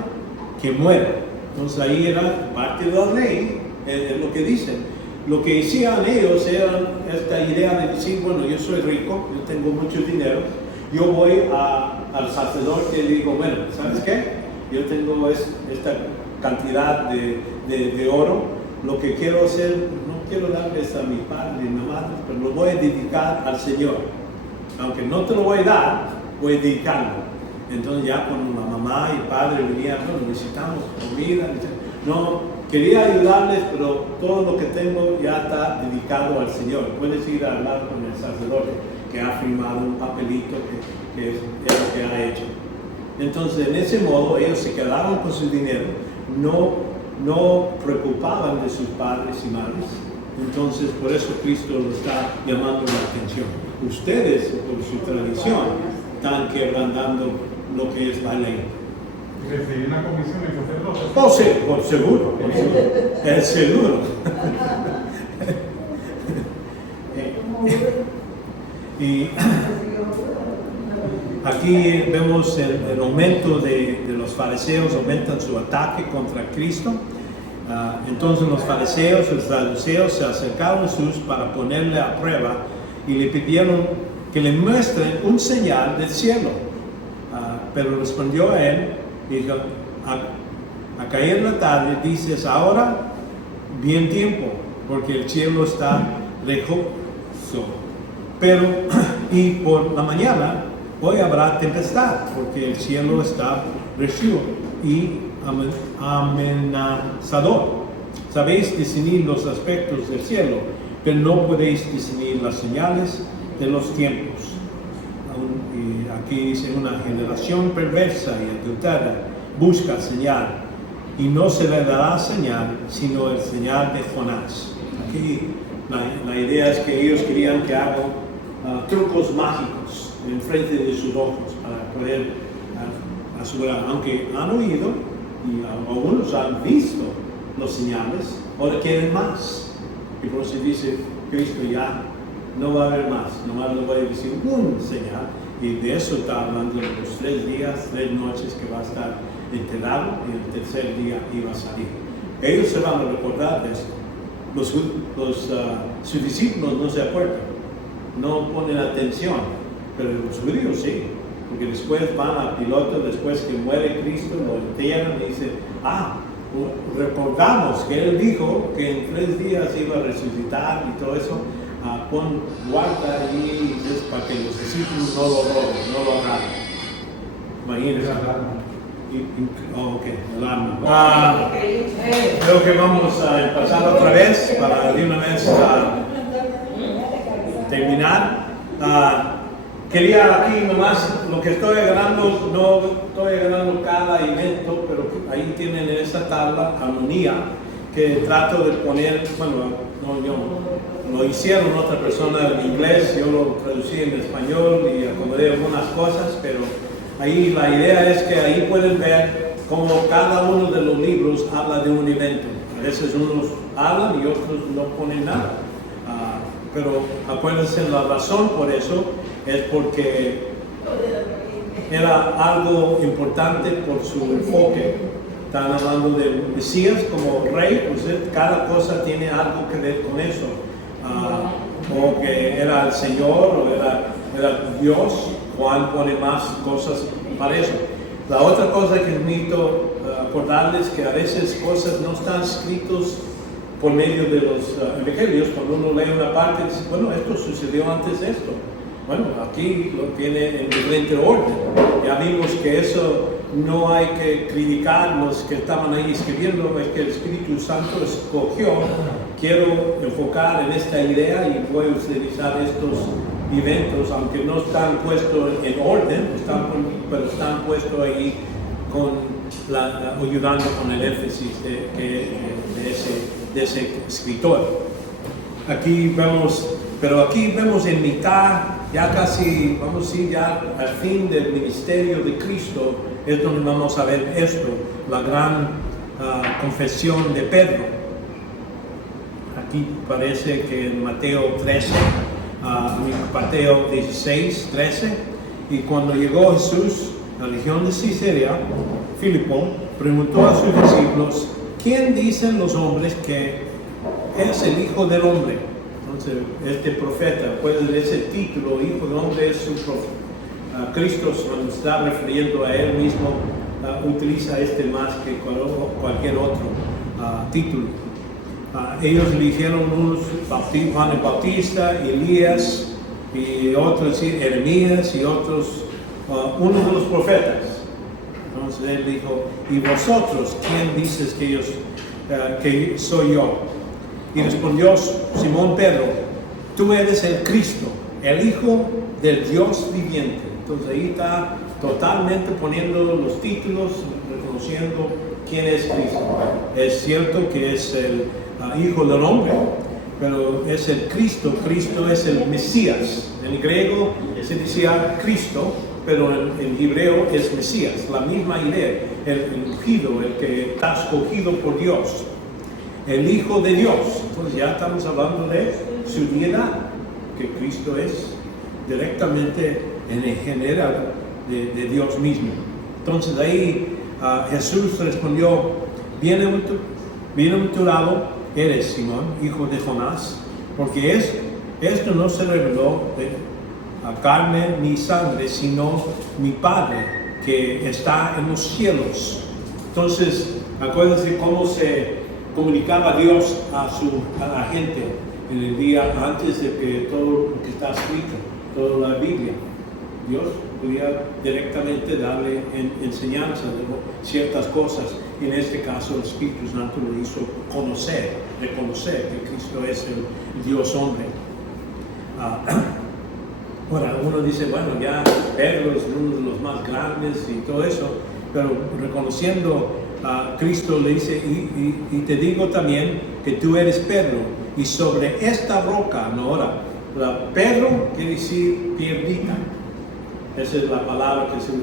que muera. Entonces ahí era parte de la ley, es lo que dicen. Lo que hacían ellos era esta idea de decir, bueno, yo soy rico, yo tengo mucho dinero, yo voy al sacerdote y digo, bueno, ¿sabes qué? Yo tengo esta cantidad de oro, lo que quiero hacer, no quiero darles a mi padre y mi madre, pero lo voy a dedicar al Señor. Aunque no te lo voy a dar, voy a dedicarlo. Entonces ya cuando la mamá y el padre venían, no, necesitamos comida, no, quería ayudarles, pero todo lo que tengo ya está dedicado al Señor. Puedes ir a hablar con el sacerdote que ha firmado un papelito que es lo que ha hecho. Entonces en ese modo ellos se quedaban con su dinero, no preocupaban de sus padres y madres. Entonces por eso Cristo lo está llamando la atención. Ustedes, por su tradición, están quebrantando lo que es la ley. Recibí una comisión en sacerdote. Oh, sí, por seguro, por seguro. Es seguro. Y aquí vemos el aumento de los fariseos, aumentan su ataque contra Cristo. Entonces los fariseos, los saduceos se acercaron a Jesús para ponerle a prueba y le pidieron que le muestren un señal del cielo. Pero respondió a él y dijo, a caer la tarde dices, ahora bien tiempo, porque el cielo está lejos. Pero, y por la mañana, hoy habrá tempestad, porque el cielo está recio y amenazador. Sabéis discernir los aspectos del cielo, pero no podéis discernir las señales de los tiempos. Y aquí dice, una generación perversa y adultera busca señal, y no se le dará señal, sino el señal de Jonás. Aquí la idea es que ellos querían que hagan trucos mágicos en frente de sus ojos para poder asegurar, aunque han oído y algunos han visto los señales, ahora quieren más. Y por eso dice Cristo, ya no va a haber más, nomás le voy a decir un señal, y de eso está hablando de los 3 días, 3 noches que va a estar enterrado, y el tercer día iba a salir. Ellos se van a recordar de esto. Sus discípulos no se acuerdan, no ponen atención, pero los judíos sí, porque después van al Pilato, después que muere Cristo, lo entierran y dicen, recordamos que él dijo que en 3 días iba a resucitar y todo eso. Guarda ahí para que los discípulos no lo roben, no lo agarren. Imagínense. Alarma. Creo que vamos a empezar otra vez para de una vez terminar. Quería aquí nomás, lo que estoy agarrando, no estoy agarrando cada evento, pero ahí tienen en esta tabla armonía, que trato de poner, lo hicieron otra persona en inglés, yo lo traducí en español y acomodé algunas cosas, pero ahí la idea es que ahí pueden ver cómo cada uno de los libros habla de un evento. A veces unos hablan y otros no ponen nada. Pero acuérdense, la razón por eso es porque era algo importante por su enfoque. Están hablando de Mesías como rey, pues cada cosa tiene algo que ver con eso. O que era el Señor, o era Dios. Juan pone más cosas para eso. La otra cosa que necesito acordarles que a veces cosas no están escritas por medio de los evangelios. Cuando uno lee una parte dice, bueno, esto sucedió antes de esto. Bueno, aquí lo tiene en diferente orden. Ya vimos que eso no hay que criticar los que estaban ahí escribiendo, es que el Espíritu Santo escogió. Quiero enfocar en esta idea y voy a utilizar estos eventos, aunque no están puestos en orden, pero están puestos ahí ayudando con el énfasis de ese escritor. Aquí vemos en mitad, ya casi, vamos a ir ya al fin del ministerio de Cristo, es donde vamos a ver esto, la gran confesión de Pedro. Aquí parece que en Mateo 13, Mateo 16, 13, y cuando llegó Jesús a la región de Cesarea, Filipo preguntó a sus discípulos, ¿quién dicen los hombres que es el Hijo del Hombre? Entonces, este profeta, pues ese título, Hijo del Hombre, es su profeta. Cristo, cuando está refiriendo a él mismo, utiliza este más que cualquier otro título. Ellos le dijeron unos, Juan el Bautista, Elías, y otros, Jeremías, y otros, uno de los profetas. Entonces él dijo, ¿y vosotros quién dices que soy yo? Y respondió Simón Pedro, tú eres el Cristo, el Hijo del Dios viviente. Entonces ahí está totalmente poniendo los títulos, reconociendo quién es Cristo. Es cierto que es el Hijo del Hombre, pero es el Cristo. Cristo es el Mesías. En griego se decía Cristo, pero en hebreo es Mesías, la misma idea, el ungido, el que está escogido por Dios, el Hijo de Dios. Entonces ya estamos hablando de su deidad, que Cristo es directamente en el general de Dios mismo. Entonces ahí Jesús respondió: bienaventurado eres, Simón, hijo de Jonás, porque esto no se reveló a carne ni sangre, sino mi Padre que está en los cielos. Entonces, acuérdense cómo se comunicaba Dios a la gente en el día antes de que todo lo que está escrito, toda la Biblia. Dios podía directamente darle enseñanza de ciertas cosas. Y en este caso el Espíritu Santo lo hizo reconocer que Cristo es el Dios hombre. Ahora, uno dice, bueno, ya Pedro es uno de los más grandes y todo eso, pero reconociendo a Cristo le dice, y te digo también que tú eres Pedro, y sobre esta roca, no ahora, Pedro quiere decir piedrita. Esa es la palabra que se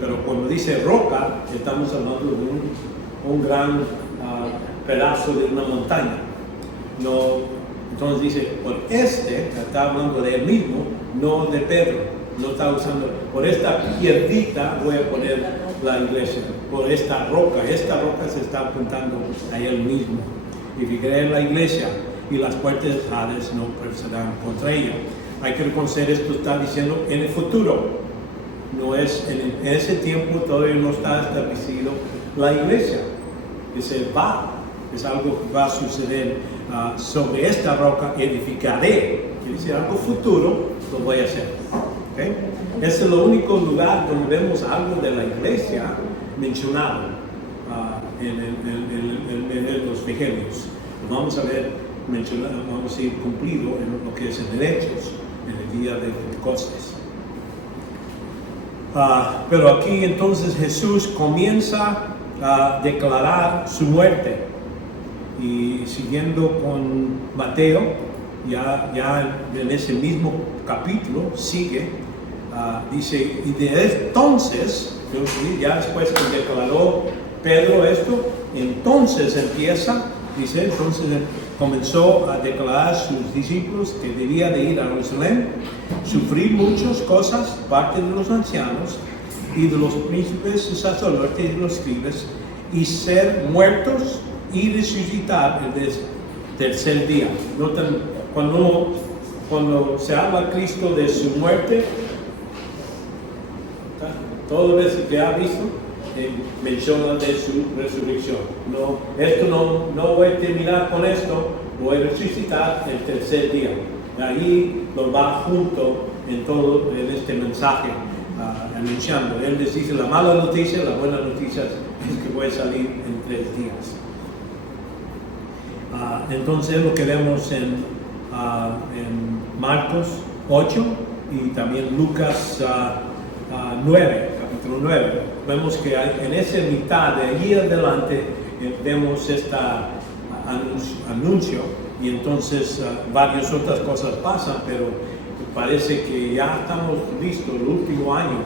pero cuando dice roca, estamos hablando de un gran pedazo de una montaña. No, entonces dice, está hablando de él mismo, no de Pedro. No está usando, por esta piedrita voy a poner la iglesia, por esta roca se está apuntando a él mismo. Y fíjate en la iglesia, y las puertas de Hades no prevalecerán contra ella. Hay que reconocer esto, está diciendo en el futuro. No es en ese tiempo, todavía no está establecido la iglesia. Es algo que va a suceder. Sobre esta roca edificaré. Quiere decir algo futuro, lo voy a hacer. ¿Okay? Este es el único lugar donde vemos algo de la iglesia mencionado en los evangelios. Lo vamos a ver mencionado, vamos a ir cumplido en lo que es en Hechos, en el día de Pentecostés. Pero aquí entonces Jesús comienza a declarar su muerte, y siguiendo con Mateo, ya en ese mismo capítulo sigue, dice, y de entonces, ya después que declaró Pedro esto, entonces empieza, dice, entonces comenzó a declarar a sus discípulos que debía de ir a Jerusalén, sufrir muchas cosas, parte de los ancianos y de los príncipes y sacerdotes y los escribas, y ser muertos y resucitar el tercer día. Notan, cuando se habla a Cristo de su muerte, todas las veces que ha visto, menciona de su resurrección. Esto no voy a terminar con esto, voy a resucitar el tercer día. Ahí lo va junto en todo en este mensaje anunciando. Él les dice la mala noticia, la buena noticia es que voy a salir en 3 días. Entonces lo que vemos en Marcos 8 y también Lucas 9, capítulo 9. Vemos que en esa mitad de allí adelante vemos este anuncio, y entonces varias otras cosas pasan, pero parece que ya estamos listos, el último año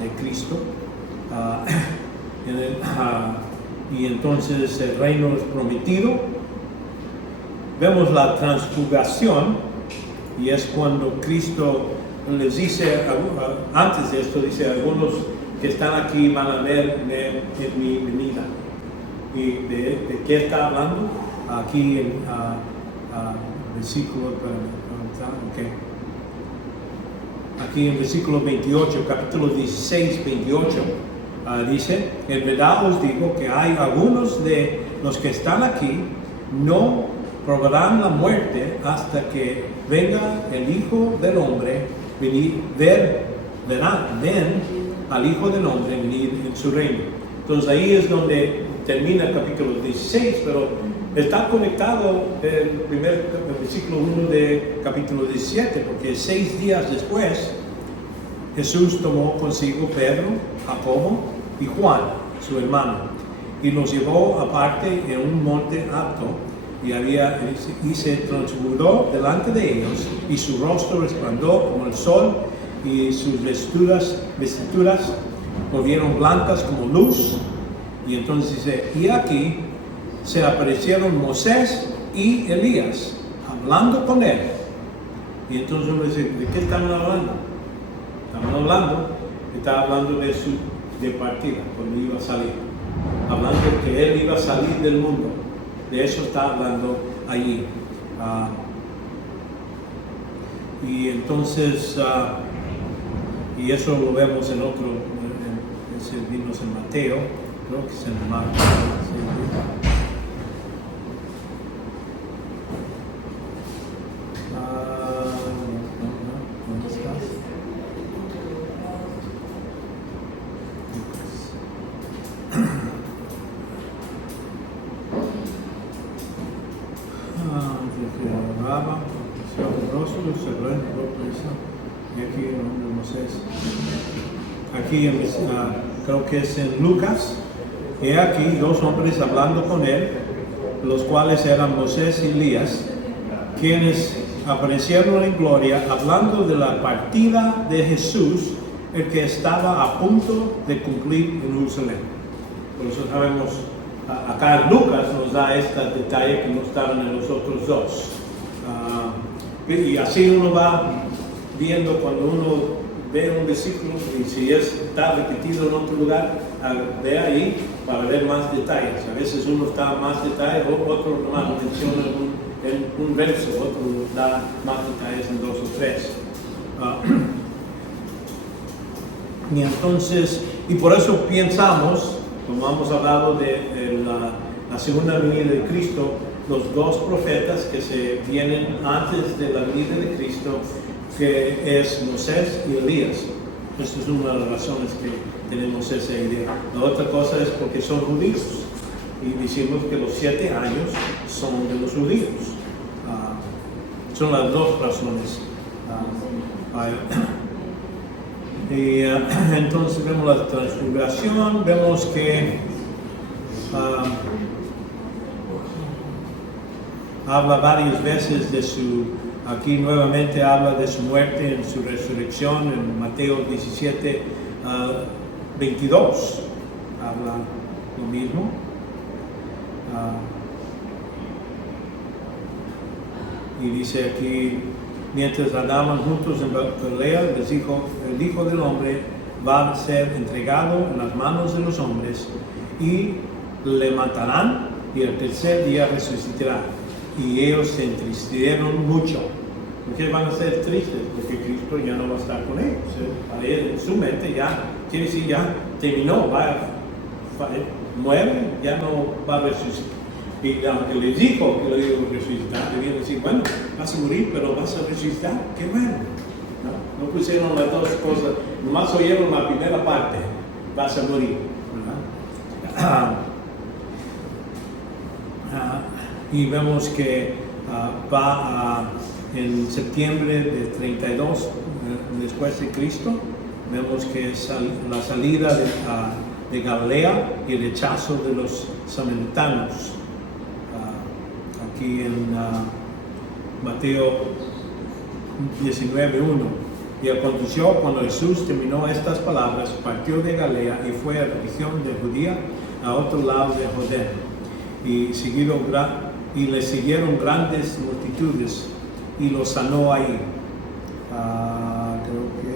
de Cristo, y entonces el reino es prometido. Vemos la transfiguración, y es cuando Cristo les dice, antes de esto, dice, algunos que están aquí van a ver en mi venida. ¿Y de qué está hablando? Aquí en versículo, aquí en versículo 28, capítulo 16, 28, dice, en verdad os digo que hay algunos de los que están aquí, no probarán la muerte hasta que venga el Hijo del Hombre, ven al Hijo del Hombre venir en su reino. Entonces ahí es donde termina el capítulo 16, pero está conectado el versículo 1 de capítulo 17, porque 6 días después Jesús tomó consigo Pedro, Jacobo y Juan, su hermano, y los llevó aparte en un monte alto, y se transfiguró delante de ellos, y su rostro resplandó como el sol, y sus vestiduras volvieron blancas como luz. Y entonces dice, y aquí se aparecieron Moisés y Elías, hablando con él. Y entonces uno dice, ¿de qué estaban hablando? Estaba hablando de su partida, cuando iba a salir. Hablando de que él iba a salir del mundo. De eso está hablando allí. Y entonces, y eso lo vemos en otro, ese vimos en Mateo, creo que es en Marcos. ¿Dónde estás? Aquí creo que es en Lucas. He aquí dos hombres hablando con él, los cuales eran Moisés y Elías, quienes aparecieron en gloria, hablando de la partida de Jesús, el que estaba a punto de cumplir en Jerusalén. Por eso sabemos, acá Lucas nos da este detalle que no estaban en los otros dos. Y así uno va viendo cuando uno ve un versículo, y si está repetido en otro lugar, ve ahí para ver más detalles. A veces uno está más detalles, otro nomás menciona un verso, otro da más detalles en 2 o 3. Y entonces, y por eso pensamos, como hemos hablado de la segunda venida de Cristo, los dos profetas que se vienen antes de la venida de Cristo, que es Moisés y Elías. Esta es una de las razones que tenemos esa idea. La otra cosa es porque son judíos. Y decimos que los 7 años son de los judíos. Son las dos razones. Y entonces vemos la transfiguración, vemos que habla varias veces de aquí nuevamente habla de su muerte en su resurrección, en Mateo 17, 22, habla lo mismo. Y dice aquí, mientras andaban juntos en Galilea, les dijo, el Hijo del Hombre va a ser entregado en las manos de los hombres y le matarán y el tercer día resucitará. Y ellos se entristecieron mucho. ¿Por qué van a ser tristes? Porque Cristo ya no va a estar con ellos. Para él, en su mente ya, quiere decir, ya terminó, muere, ya no va a resucitar. Y aunque les dijo que lo iba a resucitar, debían decir, bueno, vas a morir, pero vas a resucitar, qué bueno. No pusieron las dos cosas, nomás oyeron la primera parte, vas a morir. Y vemos que en septiembre de 32 después de Cristo, vemos que es la salida de Galilea y el rechazo de los samaritanos. Aquí en Mateo 19:1. Y aconteció cuando Jesús terminó estas palabras, partió de Galilea y fue a la región de Judea, a otro lado de Jordán. Y le siguieron grandes multitudes y lo sanó ahí. Creo que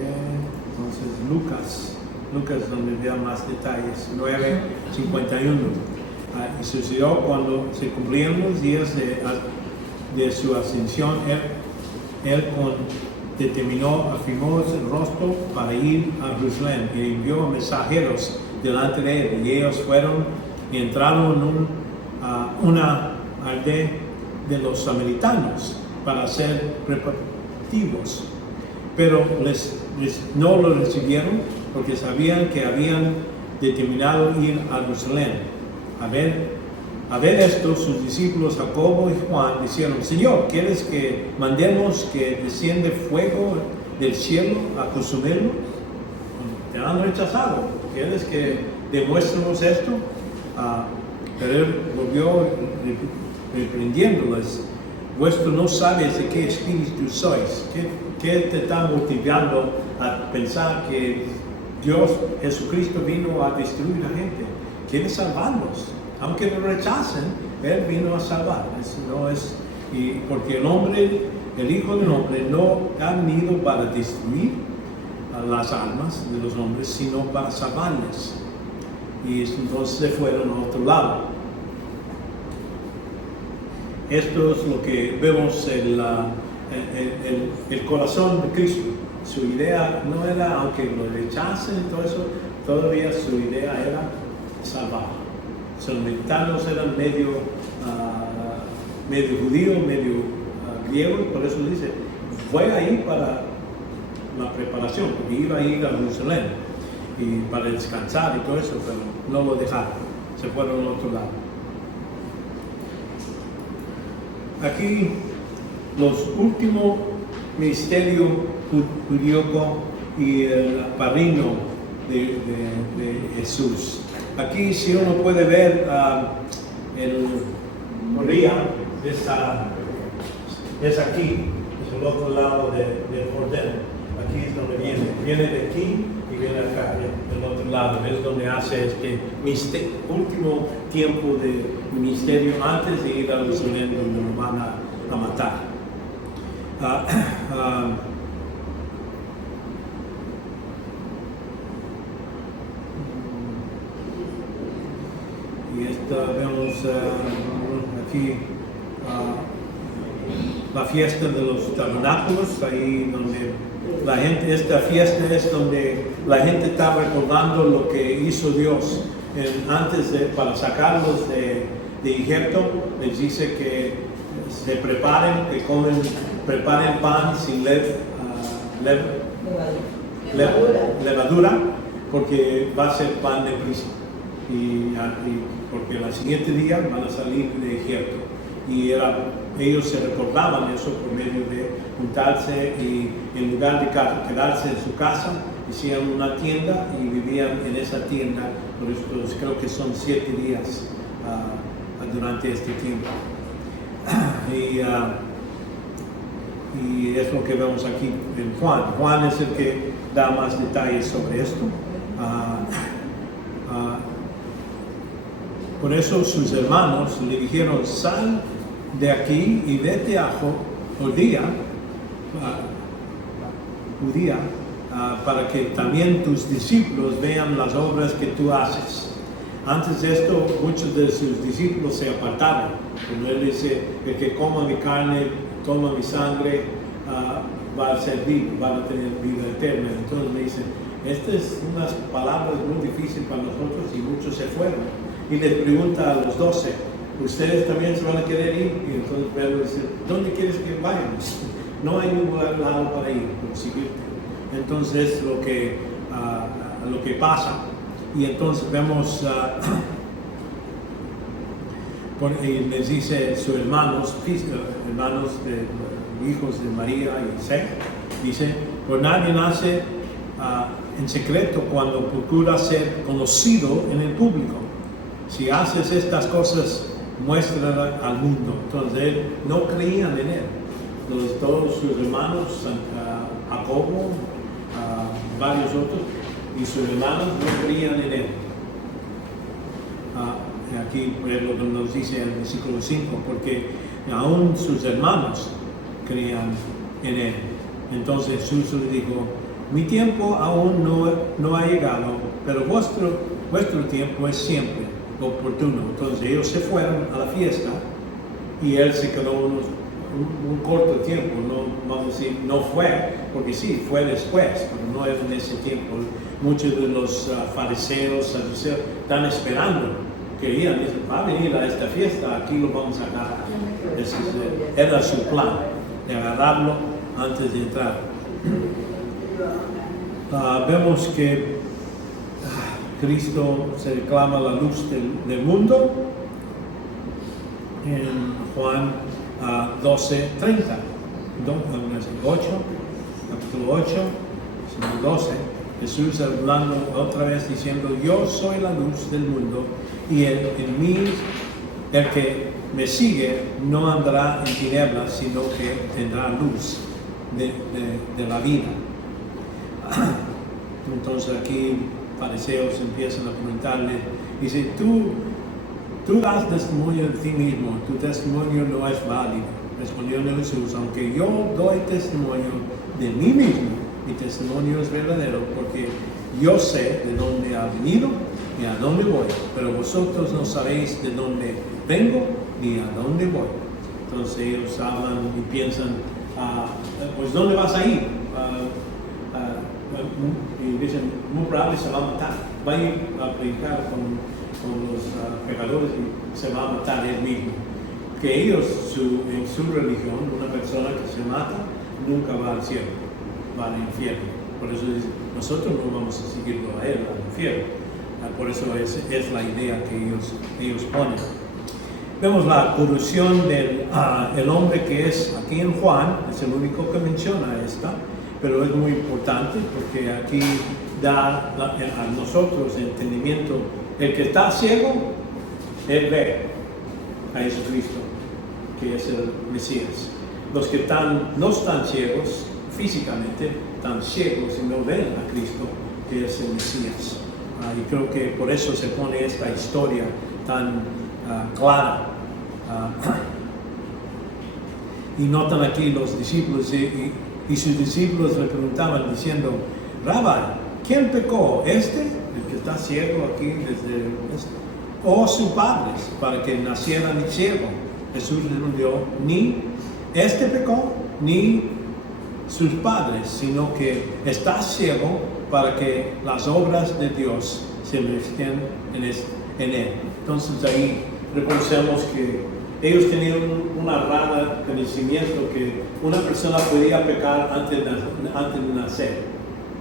entonces Lucas donde da más detalles, 9:51. Y sucedió cuando se cumplieron los días de su ascensión, él determinó, afirmó el rostro para ir a Jerusalén y envió mensajeros delante de él. Y ellos fueron y entraron en una aldea de los samaritanos para ser preparativos, pero no lo recibieron porque sabían que habían determinado ir a Jerusalén. A ver esto, sus discípulos Jacobo y Juan dijeron, Señor, ¿quieres que mandemos que desciende fuego del cielo a consumirlo? Te han rechazado, ¿quieres que demuéstremos esto? Pero él volvió reprendiéndoles, vuestro no sabes de qué espíritu sois, ¿qué te está motivando a pensar que Dios, Jesucristo, vino a destruir a la gente. Quiere salvarlos. Aunque lo rechacen, Él vino a salvar. Y porque el Hijo del Hombre no ha venido para destruir las almas de los hombres, sino para salvarles. Y entonces se fueron a otro lado. Esto es lo que vemos en el corazón de Cristo. Su idea no era, aunque lo rechacen y todo eso, todavía su idea era salvar. Los samaritanos eran medio judío, medio griego, por eso dice, fue ahí para la preparación, porque iba a ir a Jerusalén y para descansar y todo eso, pero no lo dejaron, se fueron al otro lado. Aquí los últimos ministerios jurídico y el padrino de Jesús. Aquí si uno puede ver el Moría es aquí, es el otro lado del Jordán. Aquí es donde viene de aquí y viene acá, del otro lado. Es donde hace este último tiempo de ministerio antes de ir a Jerusalén, donde lo van a matar. Y vemos aquí la fiesta de los tabernáculos, ahí donde la gente, esta fiesta es donde la gente está recordando lo que hizo Dios antes para sacarlos de Egipto. Les dice que se preparen, preparen pan sin levadura, porque va a ser pan de prisa. Y porque al siguiente día van a salir de Egipto. Y ellos se recordaban eso por medio de juntarse y en lugar de quedarse en su casa, hacían una tienda y vivían en esa tienda. Por eso creo que son 7 días durante este tiempo. Y es lo que vemos aquí en Juan. Juan es el que da más detalles sobre esto. Por eso sus hermanos le dijeron, sal de aquí y vete a Judea, para que también tus discípulos vean las obras que tú haces. Antes de esto, muchos de sus discípulos se apartaron. Cuando él dice, el que coma mi carne, toma mi sangre, va a ser vivo, va a tener vida eterna. Entonces me dicen, estas es unas palabras muy difíciles para nosotros, y muchos se fueron. Y les pregunta a los 12, ¿ustedes también se van a querer ir? Y entonces Pedro dice, ¿dónde quieres que vayamos? No hay ningún lado para ir, por seguirte. Entonces lo que pasa, y entonces vemos, y les dice sus hermanos de hijos de María y José, dice, pues nadie nace en secreto cuando procura ser conocido en el público. Si haces estas cosas, muéstrala al mundo. Entonces él no creían en él. Todos sus hermanos, Jacobo, varios otros, y sus hermanos no creían en él. Aquí es lo que nos dice el versículo 5, porque aún sus hermanos creían en él. Entonces Jesús le dijo, mi tiempo aún no ha llegado, pero vuestro tiempo es siempre oportuno. Entonces ellos se fueron a la fiesta y él se quedó un corto tiempo, no vamos a decir no fue, porque sí, fue después, pero no es en ese tiempo. Muchos de los fariseos, saduceos, están esperando, querían, dicen, va a venir a esta fiesta, aquí lo vamos a agarrar. Era su plan, de agarrarlo antes de entrar. Vemos que Cristo se reclama la luz del mundo en Juan 12:30, capítulo 8, 12. Jesús hablando otra vez diciendo, yo soy la luz del mundo, y en mí el que me sigue no andará en tinieblas, sino que tendrá luz de la vida. Entonces aquí fariseos empiezan a preguntarle, dice, tú das testimonio de ti mismo, tu testimonio no es válido. Respondió Jesús, aunque yo doy testimonio de mí mismo, mi testimonio es verdadero, porque yo sé de dónde ha venido y a dónde voy, pero vosotros no sabéis de dónde vengo ni a dónde voy. Entonces ellos hablan y piensan, pues ¿dónde vas a ir? Y dicen, muy probable se va a matar, va a ir a predicar con los pecadores y se va a matar él mismo. Que ellos, en su religión, una persona que se mata nunca va al cielo, va al infierno. Por eso dicen, nosotros no vamos a seguirlo a él, al infierno. Por eso es la idea que ellos ponen. Vemos la corrupción del el hombre que es aquí en Juan, es el único que menciona esta, pero es muy importante porque aquí da a nosotros entendimiento. El que está ciego, él ve a Jesucristo, que es el Mesías. Los que no están ciegos físicamente, están ciegos y no ven a Cristo, que es el Mesías. Y creo que por eso se pone esta historia tan clara. Y notan aquí los discípulos y sus discípulos le preguntaban diciendo, Rabbi, ¿quién pecó? ¿El que está ciego aquí o sus padres para que nacieran ciego? Jesús respondió, ni pecó, ni sus padres, sino que está ciego para que las obras de Dios se manifiesten en él. Entonces ahí reconocemos que ellos tenían una rara conocimiento que una persona podía pecar antes de nacer,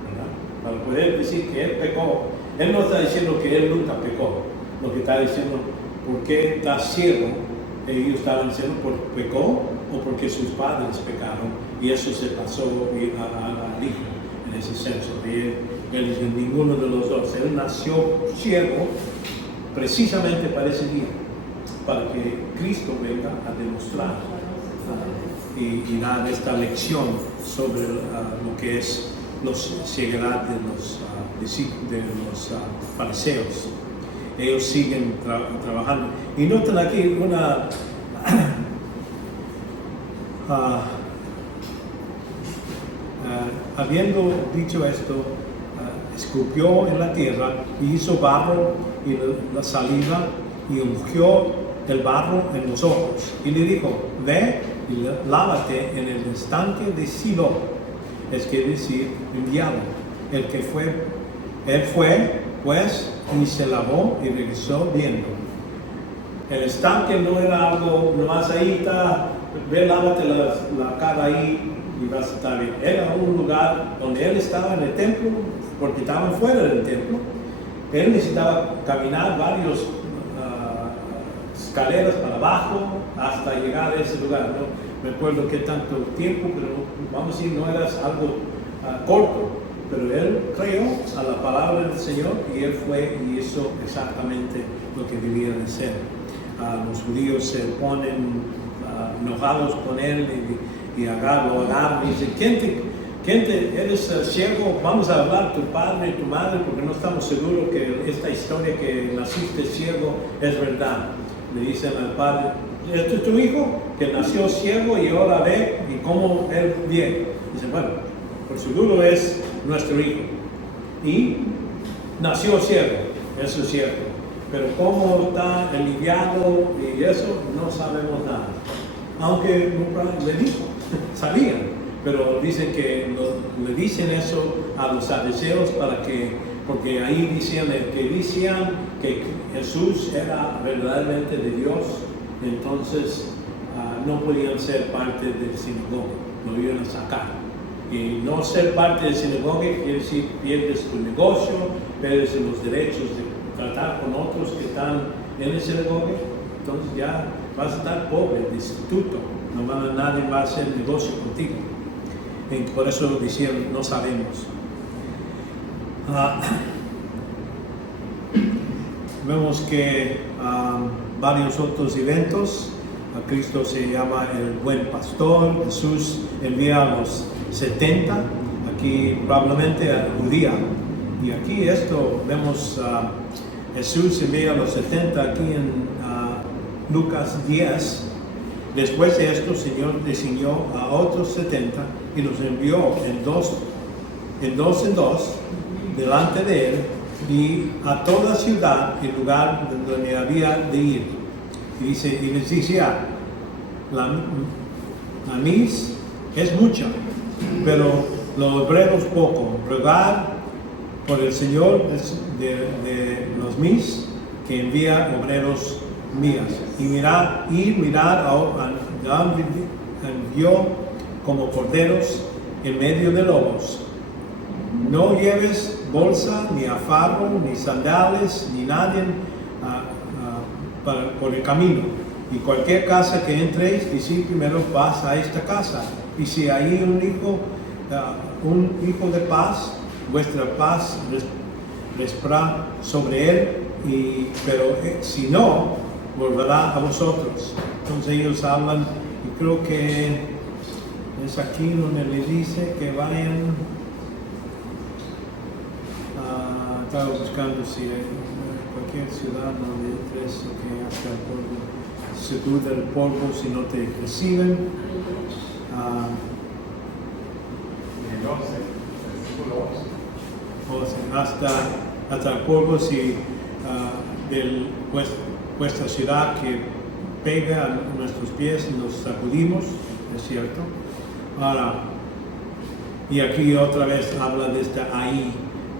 ¿verdad? Para poder decir que él pecó, él no está diciendo que él nunca pecó, lo que está diciendo, ¿por qué está ciego? Ellos estaban diciendo, ¿por pecó o porque sus padres pecaron? Y eso se pasó al hijo en ese senso. Y él dice, ninguno de los dos. Él nació ciego precisamente para ese día, para que Cristo venga a demostrar y dar esta lección sobre lo que es la ceguedad de los fariseos. Ellos siguen trabajando. Y notan aquí habiendo dicho esto, escupió en la tierra y hizo barro y la saliva y ungió el barro en los ojos y le dijo, ve y lávate en el estanque de Silo, es que decir, enviado. Él fue pues y se lavó y regresó viendo. El estanque no era algo, nomás ahí está, ve, lávate la cara ahí y vas a estar bien. Era un lugar donde él estaba en el templo, porque estaban fuera del templo. Él necesitaba caminar varios escaleras para abajo hasta llegar a ese lugar. No me acuerdo qué tanto tiempo, pero vamos a decir, no era algo corto. Pero él creyó a la palabra del Señor y él fue y hizo exactamente lo que debía de ser. Los judíos se ponen enojados con él y lo agarran y dicen, ¿quién eres ciego? Vamos a hablar tu padre y tu madre porque no estamos seguros que esta historia que naciste ciego es verdad. Le dicen al padre, ¿este es tu hijo que nació ciego y ahora ve y cómo él ve? Dice, bueno, por seguro es nuestro hijo y nació ciego, eso es cierto, pero cómo está aliviado y eso no sabemos nada, aunque le dijo, sabían, pero dicen que le dicen eso a los saduceos porque ahí decían que Jesús era verdaderamente de Dios, entonces no podían ser parte del sinagoga, lo iban a sacar. Y no ser parte del sinagoga quiere decir pierdes tu negocio, pierdes los derechos de tratar con otros que están en el sinagoga, entonces ya vas a estar pobre, destituto, nadie va a hacer negocio contigo. Y por eso decían, no sabemos. Vemos que varios otros eventos, Cristo se llama el buen pastor, Jesús envía a los 70, aquí probablemente judía. Y aquí esto vemos Jesús envía a los 70 aquí en Lucas 10. Después de esto, el Señor designó a otros 70 y los envió en dos delante de él y a toda ciudad y lugar donde había de ir. Y les decía, la mies es mucha, pero los obreros poco. Rogad por el Señor de los mies que envía obreros mías. Y mirad envió como corderos en medio de lobos. No lleves bolsa, ni afarro, ni sandales, ni nadie por el camino. Y cualquier casa que entréis, decid primero paz a esta casa. Y si hay un hijo de paz, vuestra paz respará sobre él, pero si no, volverá a vosotros. Entonces ellos hablan, y creo que es aquí donde le dice que vayan. Estaba buscando si hay cualquier ciudad donde entres, que hasta el polvo, sacuda el polvo si no te reciben. Hasta el polvo si de vuestra ciudad que pega a nuestros pies y nos sacudimos, es cierto. Ahora, y aquí otra vez habla de esta ahí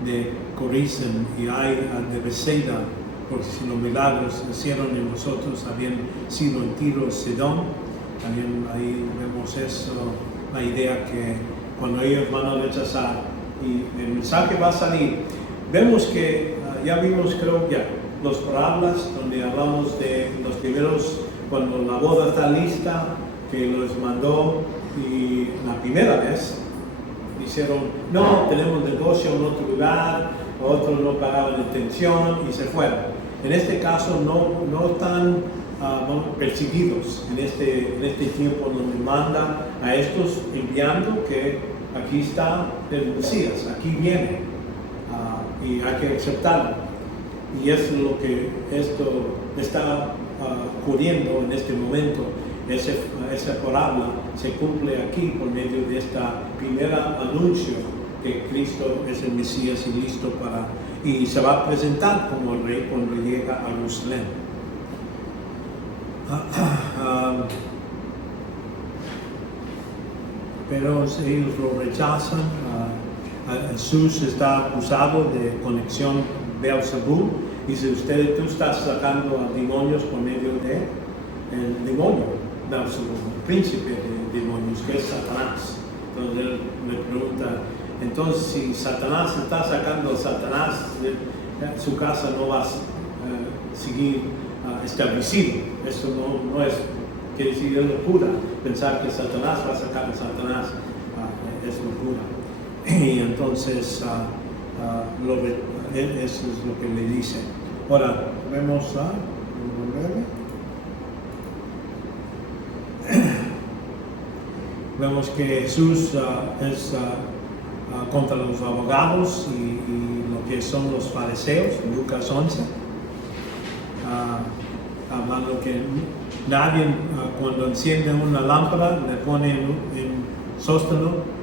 de Corizim y hay de Bethsaida, porque si los milagros se hicieron en nosotros habían sido en Tiro, Sidón. También ahí vemos eso, la idea que cuando ellos van a rechazar y el mensaje va a salir. Vemos que ya vimos, creo ya, los parábolas donde hablamos de los primeros, cuando la boda está lista, que los mandó y la primera vez dijeron, no, tenemos negocio en otro lugar, otros no pagaban atención y se fueron. En este caso no están perseguidos en este tiempo donde manda a estos enviando que aquí está el Mesías, aquí viene y hay que aceptarlo. Y es lo que esto está ocurriendo en este momento. Esa parábola se cumple aquí por medio de esta primera anuncio que Cristo es el Mesías y listo y se va a presentar como el rey cuando llega a Jerusalén. Pero ellos lo rechazan. Jesús está acusado de conexión Beelzebú. Dice, tú estás sacando a demonios por medio de el demonio Beelzebú, el príncipe de demonios, que es Satanás. Entonces él le pregunta, entonces si Satanás está sacando a Satanás de su casa, no va a seguir establecido. Eso no es, quiere decir, es locura. Pensar que Satanás va a sacar a Satanás es locura. Y entonces eso es lo que le dice. Ahora, vemos vemos que Jesús es contra los abogados y lo que son los fariseos, Lucas 11. Hablando que nadie cuando enciende una lámpara le pone en sótano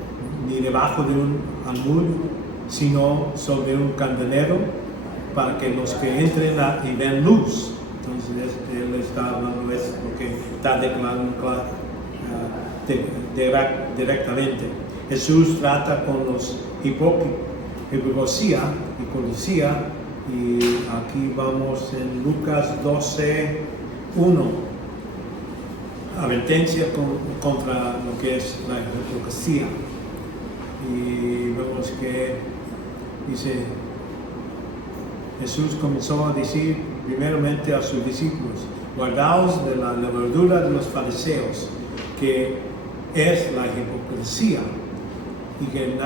ni debajo de un almud, sino sobre un candelero para que los que entren y vean luz. Entonces él está hablando de eso porque está declarando directamente. Jesús trata con los hipocresía, y aquí vamos en Lucas 12:1. Advertencia contra lo que es la hipocresía. Y vemos que dice, Jesús comenzó a decir primeramente a sus discípulos, guardaos de la levadura de los fariseos, que es la hipocresía, y que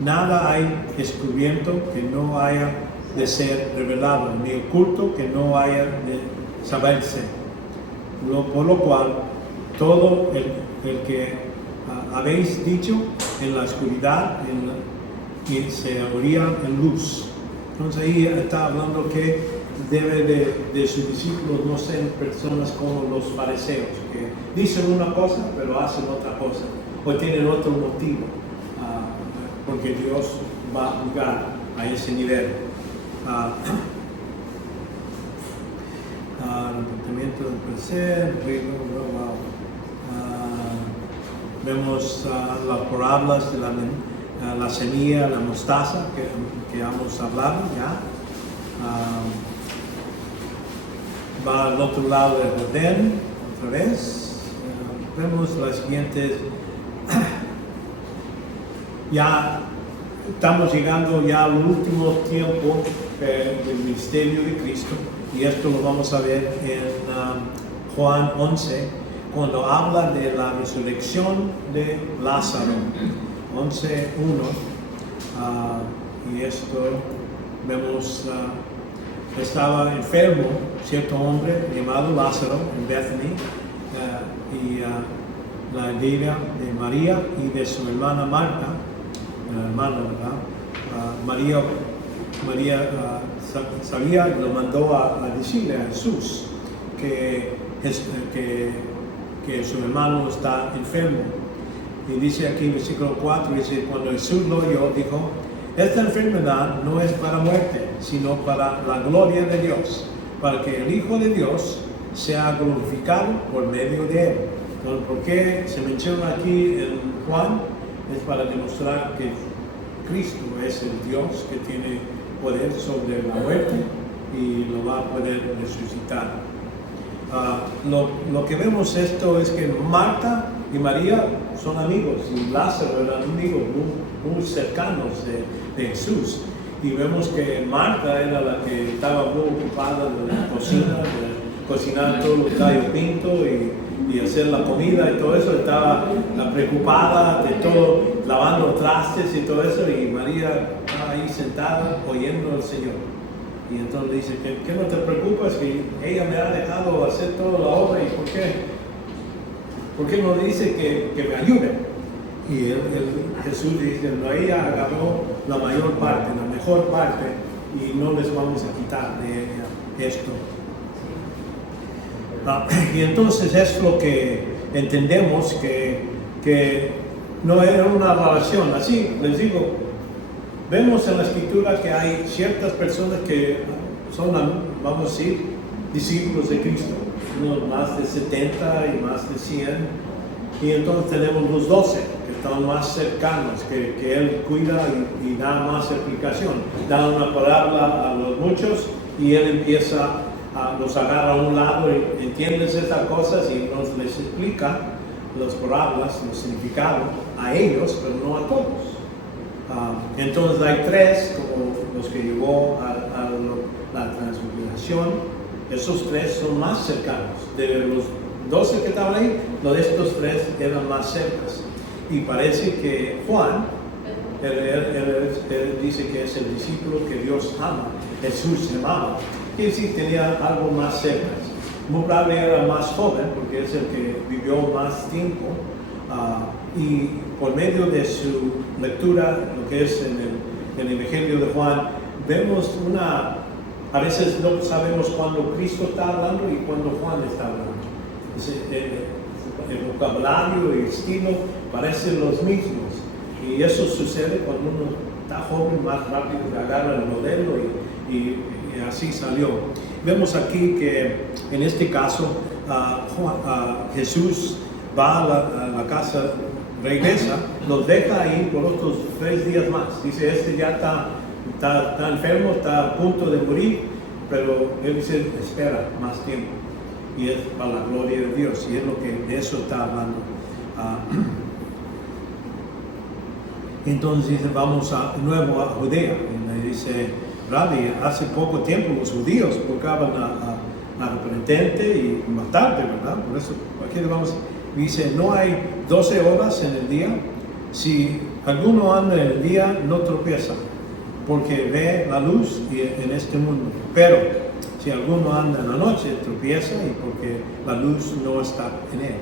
nada hay descubierto que no haya de ser revelado, ni oculto que no haya de saberse. Por lo cual, todo el que habéis dicho en la oscuridad, y se abrían en luz. Entonces ahí está hablando que debe de sus discípulos no ser personas como los fariseos, que dicen una cosa pero hacen otra cosa, o tienen otro motivo, porque Dios va a jugar a ese nivel. Arrepentimiento del placer, vemos las parábolas de la semilla, la mostaza, que hemos hablado ya. Va al otro lado del Jordán, otra vez. Vemos las siguientes. Ya estamos llegando ya al último tiempo del ministerio de Cristo, y esto lo vamos a ver en Juan 11, cuando habla de la resurrección de Lázaro. 11:1, y esto vemos, estaba enfermo cierto hombre llamado Lázaro en Bethany, y la aldea de María y de su hermana Marta, hermana, ¿verdad? María sabía y lo mandó a decirle a Jesús que su hermano está enfermo. Y dice aquí en versículo 4, dice, cuando Jesús lo oyó, dijo, esta enfermedad no es para muerte, sino para la gloria de Dios, para que el Hijo de Dios sea glorificado por medio de él. Entonces, ¿por qué se menciona aquí en Juan? Es para demostrar que Cristo es el Dios que tiene poder sobre la muerte y lo va a poder resucitar. Lo que vemos esto es que Marta y María son amigos, y Lázaro eran amigos muy cercanos de Jesús. Y vemos que Marta era la que estaba muy ocupada de la cocina, de cocinar todo los gallo pinto y hacer la comida y todo eso. Estaba preocupada de todo, lavando trastes y todo eso, y María estaba ahí sentada oyendo al Señor. Y entonces le dice, ¿qué no te preocupas? Que ella me ha dejado hacer toda la obra, y ¿por qué no dice que me ayude? Y Jesús dice, no, ella agarró la mayor parte, la mejor parte, y no les vamos a quitar de ella esto. Y entonces es lo que entendemos, que no era una relación. Así les digo, vemos en la Escritura que hay ciertas personas que son, vamos a decir, discípulos de Cristo, unos más de 70 y más de 100, y entonces tenemos los 12 que están más cercanos, que Él cuida y da más explicación, da una palabra a los muchos y Él empieza los agarra a un lado y entiendes estas cosas y nos les explica las parábolas, los significados a ellos, pero no a todos. Entonces hay 3, como los que llevó a la transfiguración. Esos 3 son más cercanos. De los 12 que estaban ahí, los de estos 3 eran más cercanos. Y parece que Juan, él dice que es el discípulo que Dios ama. Jesús se amaba. Quiere decir, tenía algo más cerca. Muy probable era más joven, porque es el que vivió más tiempo. Y por medio de su lectura, lo que es en el Evangelio de Juan, vemos a veces no sabemos cuándo Cristo está hablando y cuándo Juan está hablando. El vocabulario y el estilo parecen los mismos. Y eso sucede cuando uno está joven, más rápido se agarra el modelo y así salió. Vemos aquí que en este caso Jesús va a la casa, regresa, los deja ahí por otros 3 días más. Dice, ya está enfermo, está a punto de morir, pero él dice, espera más tiempo. Y es para la gloria de Dios, y es lo que de eso está hablando. Entonces dice, vamos de nuevo a Judea. Y dice, Rabbi, hace poco tiempo los judíos buscaban a arrepentente y matarte, ¿verdad? Por eso aquí le vamos. Dice, no hay 12 horas en el día. Si alguno anda en el día, no tropieza, porque ve la luz en este mundo. Pero si alguno anda en la noche, tropieza, y porque la luz no está en él.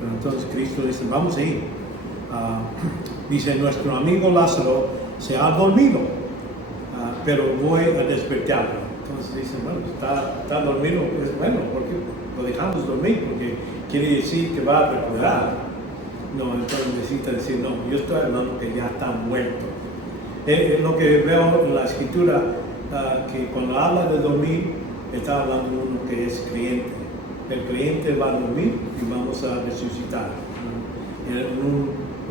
Pero entonces Cristo dice, vamos a ir. Dice, nuestro amigo Lázaro se ha dormido, pero voy a despertarlo. Entonces dicen, bueno, está dormido, pues bueno, porque lo dejamos dormir, porque quiere decir que va a recuperar. No, entonces necesita decir, no, yo estoy hablando que ya está muerto. Lo que veo en la escritura, que cuando habla de dormir, está hablando de uno que es creyente. El creyente va a dormir y vamos a resucitar. En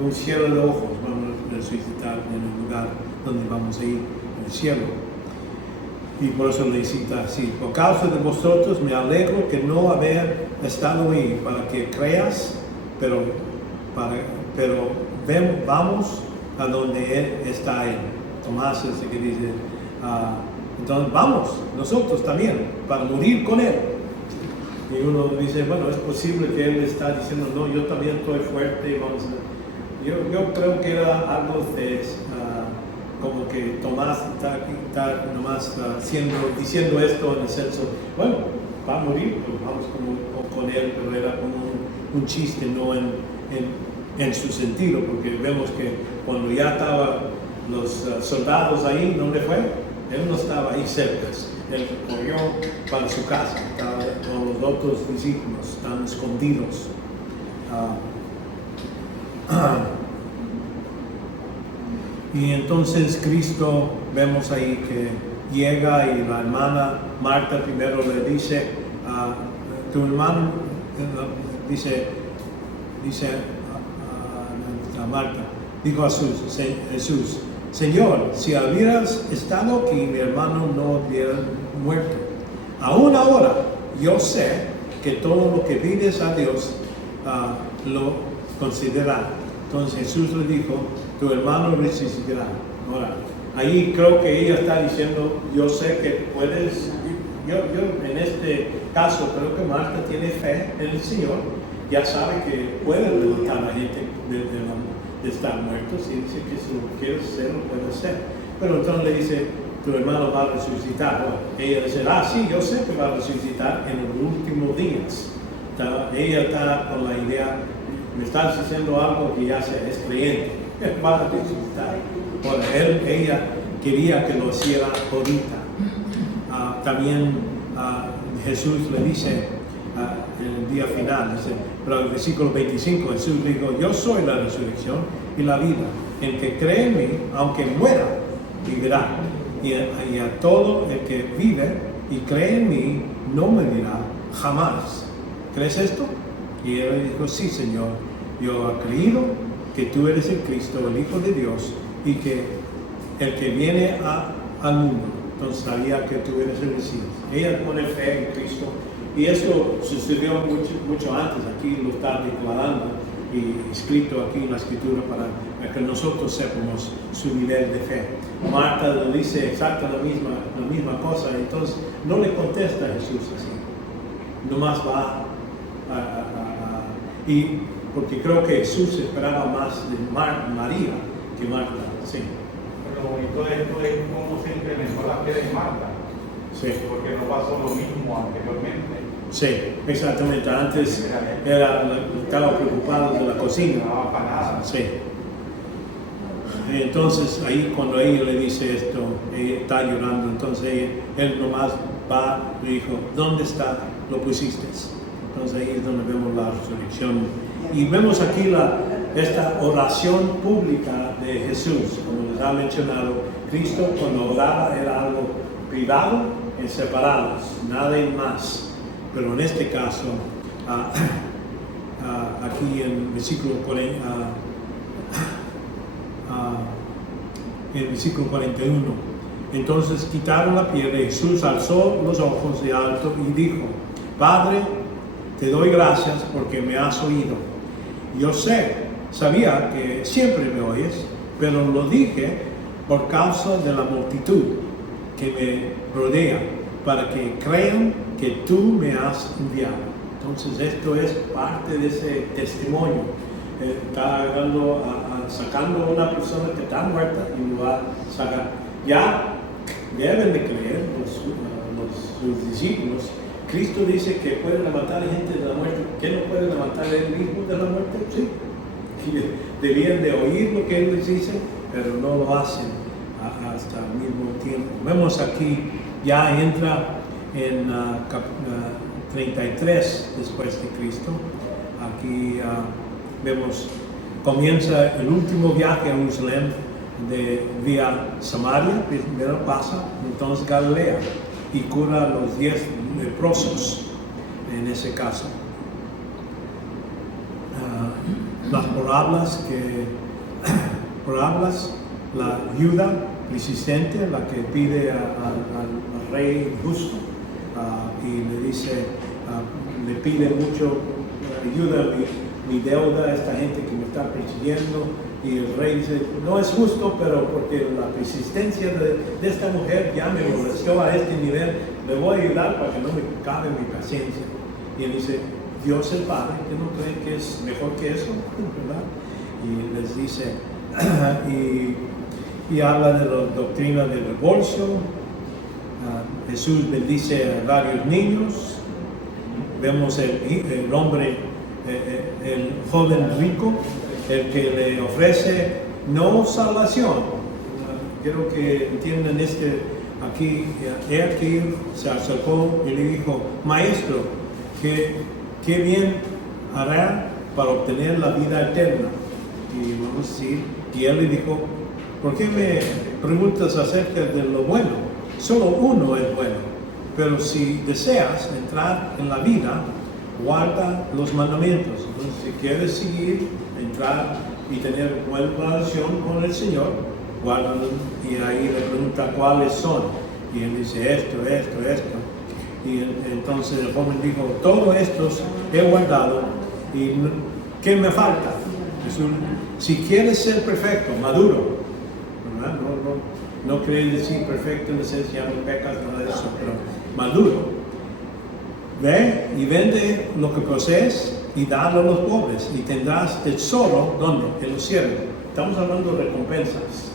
un cielo de ojos vamos a resucitar en el lugar donde vamos a ir, en el cielo. Y por eso le cita así: por causa de vosotros me alegro que no haber estado ahí, para que creas, pero vamos a donde Él está. Tomás es el que dice, entonces vamos, nosotros también, para morir con Él. Y uno dice, bueno, es posible que Él está diciendo, no, yo también estoy fuerte y vamos a... Yo creo que era algo de... como que Tomás está nomás diciendo esto en el senso, bueno, va a morir, pues vamos con Él, pero era como un chiste, no en su sentido, porque vemos que cuando ya estaban los soldados ahí, ¿dónde fue? Él no estaba ahí cerca, él corrió para su casa, estaba con los otros discípulos, estaban escondidos. Y entonces Cristo, vemos ahí que llega y la hermana Marta primero le dice, tu hermano, dice a Marta, dijo a Jesús, Señor, si hubieras estado aquí, mi hermano no hubiera muerto. Aún ahora, yo sé que todo lo que pides a Dios lo considera. Entonces Jesús le dijo, tu hermano resucitará. Ahora, ahí creo que ella está diciendo, yo sé que puedes, yo en este caso creo que Marta tiene fe en el Señor, ya sabe que puede levantar a la gente de estar muertos, y dice que si lo quieres hacer, lo puede hacer. Pero entonces le dice, tu hermano va a resucitar. Bueno, ella dice, sí, yo sé que va a resucitar en los últimos días. Ella está con la idea, me estás diciendo algo que ya es creyente, va a resucitar. Bueno, ella quería que lo hiciera ahorita. También Jesús le dice, en el día final, dice, pero en el versículo 25, Jesús dijo, yo soy la resurrección y la vida. El que cree en mí, aunque muera, vivirá. Y a todo el que vive y cree en mí, no morirá jamás. ¿Crees esto? Y él dijo, sí, Señor, yo he creído que tú eres el Cristo, el Hijo de Dios, y que el que viene al mundo. Entonces sabía que tú eres el Mesías. Ella pone fe en Cristo. Y eso sucedió mucho antes, aquí lo está declarando y escrito aquí en la escritura para que nosotros sepamos su nivel de fe. Marta le dice exactamente la misma cosa, entonces no le contesta a Jesús así, nomás va y porque creo que Jesús esperaba más de María que Marta, sí. Pero lo bonito de esto es cómo se incrementó la fe de Marta, sí. Porque no pasó lo mismo anteriormente. Sí, exactamente. Antes estaba preocupado de la cocina. No daba para nada. Sí. Entonces ahí cuando ella le dice esto, ella está llorando. Entonces él nomás va y dijo, ¿dónde está? Lo pusiste. Entonces ahí es donde vemos la resurrección. Y vemos aquí esta oración pública de Jesús, como les ha mencionado. Cristo cuando oraba era algo privado, en separados, nada más. Pero en este caso, aquí en versículo 41, entonces quitaron la piedra y Jesús alzó los ojos de alto y dijo, Padre, te doy gracias porque me has oído. Yo sabía que siempre me oyes, pero lo dije por causa de la multitud que me rodea, para que crean que tú me has enviado. Entonces esto es parte de ese testimonio. Está sacando a una persona que está muerta y lo va a sacar. Ya deben de creer sus discípulos. Cristo dice que puede levantar gente de la muerte. ¿Qué no puede levantar él mismo de la muerte? Sí. Debían de oír lo que él les dice, pero no lo hacen hasta el mismo tiempo. Vemos aquí, ya entra en 33 después de Cristo. Aquí vemos, comienza el último viaje a Jerusalén vía Samaria, primero pasa, entonces Galilea, y cura a los 10 leprosos en ese caso. Las parábolas, la viuda resistente, la que pide al rey justo, y le dice, le pide mucho ayuda, mi deuda, esta gente que me está persiguiendo, y el rey dice, no es justo, pero porque la persistencia de esta mujer ya me molestó a este nivel, le voy a ayudar para que no me cabe mi paciencia. Y él dice, Dios el Padre, ¿que no creen que es mejor que eso? ¿Verdad? Y les dice, y habla de la doctrina del divorcio. Jesús bendice a varios niños. Vemos el hombre, el joven rico, el que le ofrece no salvación. Quiero que entiendan aquí se acercó y le dijo, maestro, qué bien hará para obtener la vida eterna. Y vamos a decir, y él le dijo, ¿por qué me preguntas acerca de lo bueno? Solo uno es bueno, pero si deseas entrar en la vida, guarda los mandamientos. Entonces, si quieres seguir, entrar y tener buena relación con el Señor, guárdalos. Y ahí le pregunta cuáles son. Y él dice esto. Y entonces el joven dijo, todos estos he guardado, y ¿qué me falta? Jesús, si quieres ser perfecto, maduro, ¿verdad? No quiere decir perfecto en la esencia, no pecas, nada de eso, pero maduro. Ve y vende lo que posees y dalo a los pobres, y tendrás tesoro, ¿dónde? En los cielos. Estamos hablando de recompensas.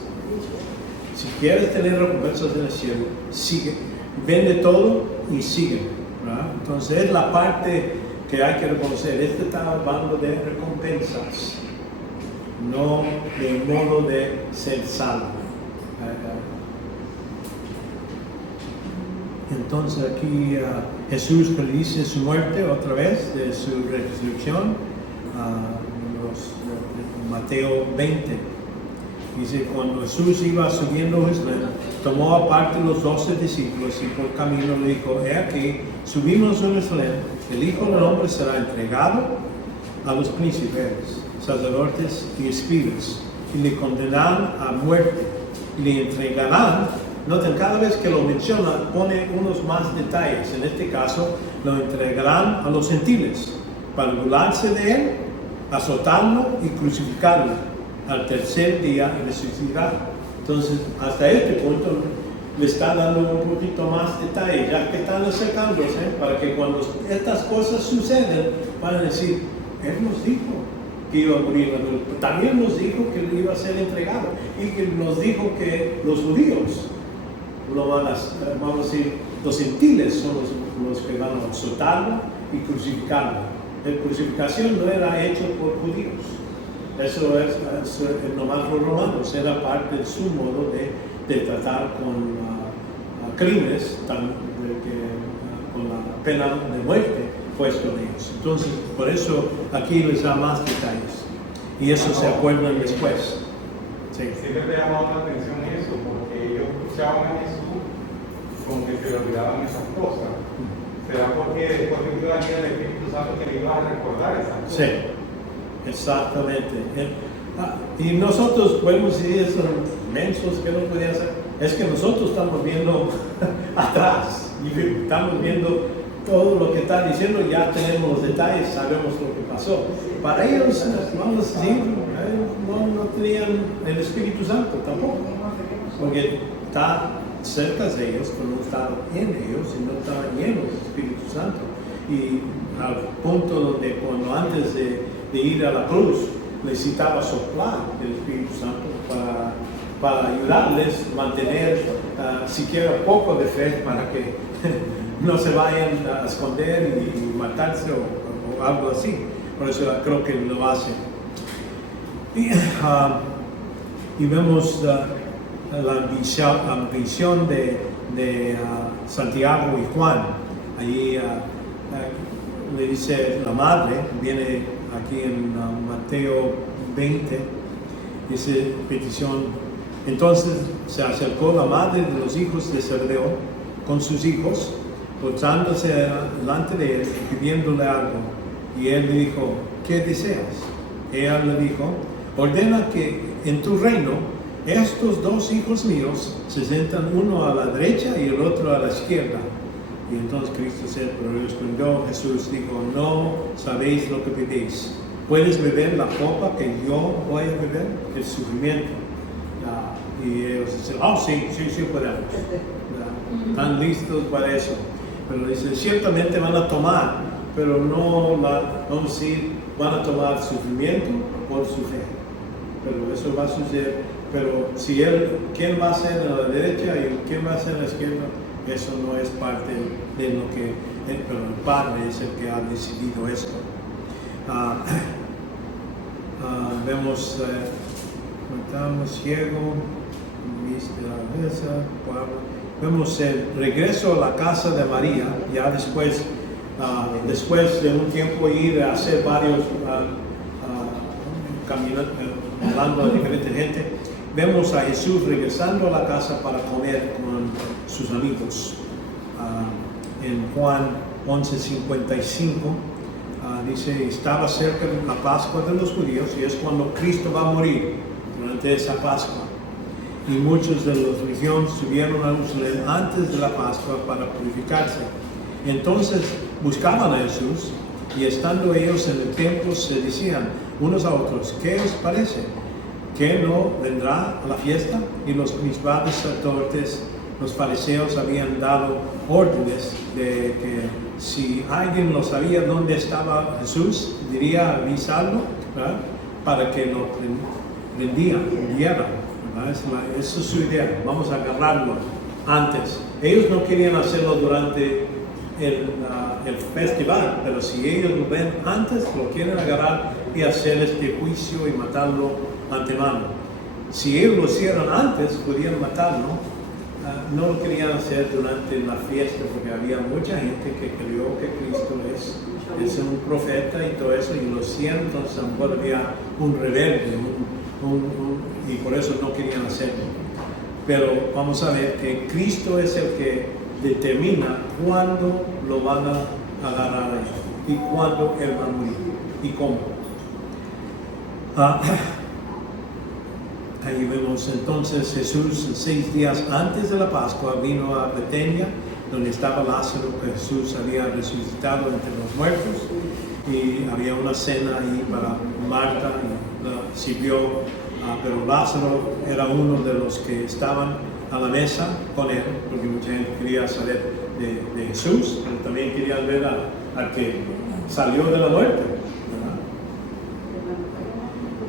Si quieres tener recompensas en el cielo, sigue, vende todo y sigue, ¿verdad? Entonces es la parte que hay que reconocer. Este está hablando de recompensas, no de modo de ser salvo. Entonces aquí Jesús predice su muerte otra vez, de su resurrección, Mateo 20. Dice, cuando Jesús iba subiendo a Jerusalén, tomó aparte los 12 discípulos y por camino le dijo, he aquí, subimos a Jerusalén, el Hijo del Hombre será entregado a los príncipes, sacerdotes y escribas, y le condenarán a muerte, y le entregarán. Noten, cada vez que lo menciona, pone unos más detalles. En este caso, lo entregarán a los gentiles, para burlarse de él, azotarlo y crucificarlo. Al tercer día resucitará. Entonces, hasta este punto le está dando un poquito más detalle, ya que están acercándose, para que cuando estas cosas suceden, van a decir, él nos dijo que iba a morir, pero también nos dijo que iba a ser entregado, y que nos dijo que los judíos lo van a, vamos a decir, los gentiles son los que van a azotarlo y crucificarlo. La crucificación no era hecho por judíos. Eso es nomás los romanos, era parte de su modo de tratar con crímenes, con la pena de muerte puesto en ellos. Entonces, por eso aquí les da más detalles. Y eso se acuerdan después. Sí. Siempre me ha llamado la atención eso, porque ellos escuchaban a Jesús como que se le olvidaban esas cosas. ¿Será porque después que vio aquí el Espíritu Santo que le iba a recordar esas cosas? Sí. Exactamente. Y nosotros podemos decir, son mensos que no podían hacer. Es que nosotros estamos viendo atrás y estamos viendo todo lo que está diciendo, ya tenemos los detalles, sabemos lo que pasó. Para ellos, vamos a decir, no tenían el Espíritu Santo tampoco, porque está cerca de ellos, pero no estaba en ellos y no estaban llenos del Espíritu Santo. Y al punto donde cuando antes de ir a la cruz necesitaba soplar el Espíritu Santo para ayudarles a mantener siquiera poco de fe para que no se vayan a esconder y matarse o algo así. Por eso creo que lo hacen. Y Y vemos la ambición de Santiago y Juan. Allí le dice la madre, viene aquí en Mateo 20, dice petición. Entonces se acercó la madre de los hijos de Zebedeo con sus hijos, postrándose delante de él y pidiéndole algo. Y él le dijo, ¿qué deseas? Ella le dijo, ordena que en tu reino estos dos hijos míos se sientan uno a la derecha y el otro a la izquierda. Y entonces Cristo respondió, Jesús dijo, no sabéis lo que pedís. ¿Puedes beber la copa que yo voy a beber? El sufrimiento. Y ellos dicen, sí podemos. Están listos para eso. Pero dicen, ciertamente van a tomar, pero no vamos a decir, van a tomar sufrimiento por su fe. Pero eso va a suceder. Pero si ¿quién va a ser a la derecha y quién va a ser a la izquierda? Eso no es parte de lo que, pero el Padre es el que ha decidido esto. Vemos, matamos ciego, vemos el regreso a la casa de María, ya después de un tiempo ir a hacer varios caminos, hablando a diferente gente. Vemos a Jesús regresando a la casa para comer con sus amigos. En Juan 11:55 dice, estaba cerca de la Pascua de los judíos y es cuando Cristo va a morir durante esa Pascua. Y muchos de los religiosos subieron a Jerusalén antes de la Pascua para purificarse. Entonces buscaban a Jesús y estando ellos en el templo se decían unos a otros, ¿qué os parece? ¿Que no vendrá a la fiesta? Y los principales sacerdotes, los fariseos, habían dado órdenes de que si alguien no sabía dónde estaba Jesús, diría avisarlo, ¿verdad? Para que lo vendieran. Esa es su idea, vamos a agarrarlo antes. Ellos no querían hacerlo durante el festival, pero si ellos lo ven antes, lo quieren agarrar y hacer este juicio y matarlo antemano. Si ellos lo hicieran antes, podían matarlo. No lo querían hacer durante la fiesta porque había mucha gente que creyó que Cristo es un profeta y todo eso, y lo hacían. Entonces a lo mejor había un rebelde y por eso no querían hacerlo. Pero vamos a ver que Cristo es el que determina cuándo lo van a agarrar y cuándo Él va a morir y cómo. Ahí vemos entonces Jesús 6 días antes de la Pascua vino a Betania, donde estaba Lázaro, que Jesús había resucitado entre los muertos, y había una cena ahí para Marta, y la sirvió, pero Lázaro era uno de los que estaban a la mesa con él, porque mucha gente quería saber de Jesús, pero también querían ver al que salió de la muerte.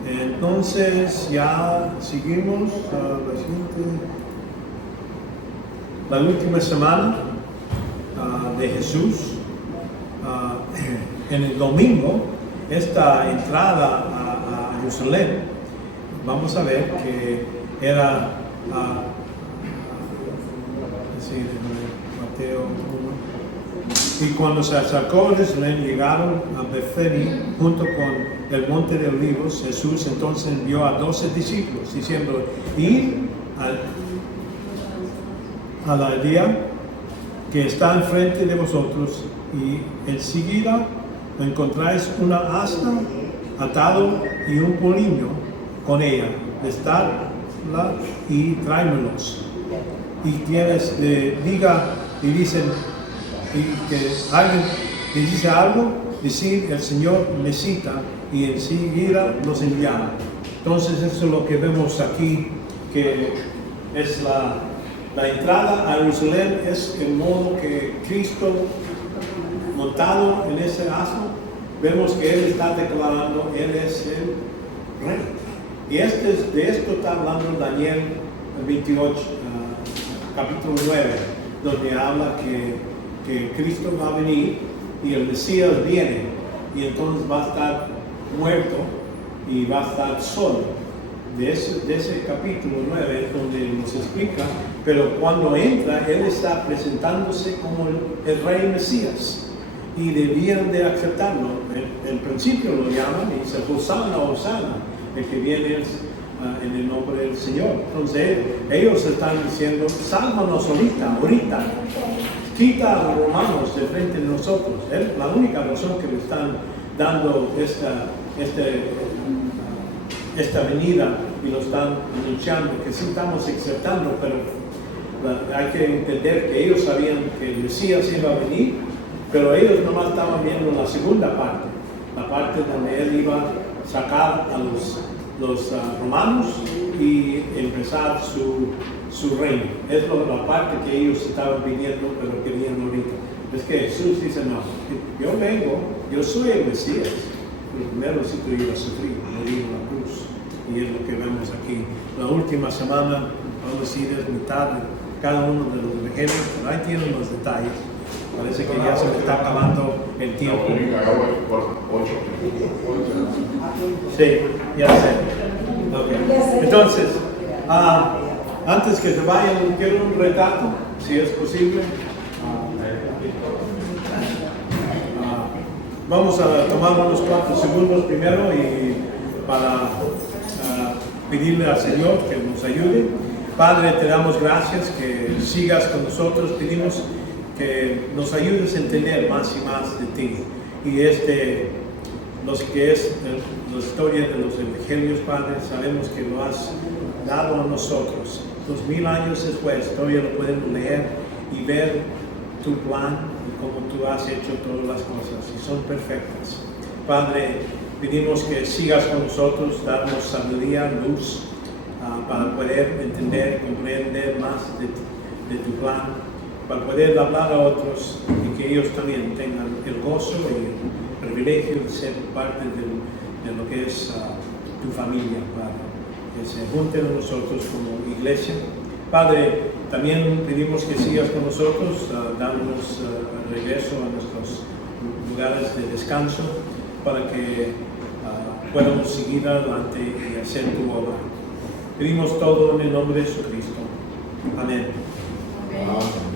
Entonces ya seguimos la última semana de Jesús. En el domingo, esta entrada a Jerusalén, vamos a ver que era Mateo 1. Y cuando se acercó a Jerusalén, llegaron a Bethany junto con el monte de Olivos. Jesús entonces envió a 12 discípulos, diciendo, id a la aldea que está enfrente de vosotros, y enseguida encontráis una asna atado y un pollino con ella, desatadla y tráemelos. Y quienes diga y dicen, y que alguien le dice algo, decir el Señor necesita, y enseguida los enviaba. Entonces eso es lo que vemos aquí, que es la entrada a Jerusalén, es el modo que Cristo, montado en ese asno, vemos que Él está declarando, Él es el Rey. Y de esto está hablando Daniel 28, capítulo 9, donde habla que Cristo va a venir y el Mesías viene, y entonces va a estar muerto y va a estar solo. de ese capítulo 9 es donde nos explica, pero cuando entra, Él está presentándose como el Rey Mesías y debían de aceptarlo. En principio lo llaman y dice, Hosanna, Hosanna, el que viene en el nombre del Señor. Entonces ellos están diciendo, sálvanos ahorita, quita a los romanos de frente de nosotros. La única razón que le están dando esta venida y lo están anunciando, que sí estamos aceptando, pero hay que entender que ellos sabían que el Mesías iba a venir, pero ellos nomás estaban viendo la segunda parte, la parte donde Él iba a sacar a los romanos y empezar su reino. Es la parte que ellos estaban pidiendo, pero querían ahorita. Es que Jesús dice, no, yo vengo, yo soy el Mesías, pero primero necesito ir a sufrir, morir en la cruz. Y es lo que vemos aquí. La última semana, vamos a decir, es mitad de cada uno de los ejemplos, pero ahí tienen los detalles. Parece que ya se me está acabando el tiempo. Sí, ya sé. Okay. Entonces, antes que se vayan, quiero un retrato, si es posible. Vamos a tomar unos 4 segundos primero y para pedirle al Señor que nos ayude. Padre, te damos gracias, que sigas con nosotros. Pedimos que nos ayudes a entender más y más de ti. Y lo que es la historia de los evangelios, Padre, sabemos que lo has dado a nosotros. 2000 años después, todavía lo podemos leer y ver tu plan y cómo tú has hecho todas las cosas y son perfectas. Padre, pedimos que sigas con nosotros, darnos sabiduría, luz, para poder entender, comprender más de tu plan, para poder hablar a otros y que ellos también tengan el gozo y el privilegio de ser parte de lo que es tu familia, Padre. Que se junten a nosotros como iglesia. Padre, también pedimos que sigas con nosotros, dándonos regreso a nuestros lugares de descanso para que podamos seguir adelante y hacer tu obra. Pedimos todo en el nombre de Jesucristo. Amén. Amén.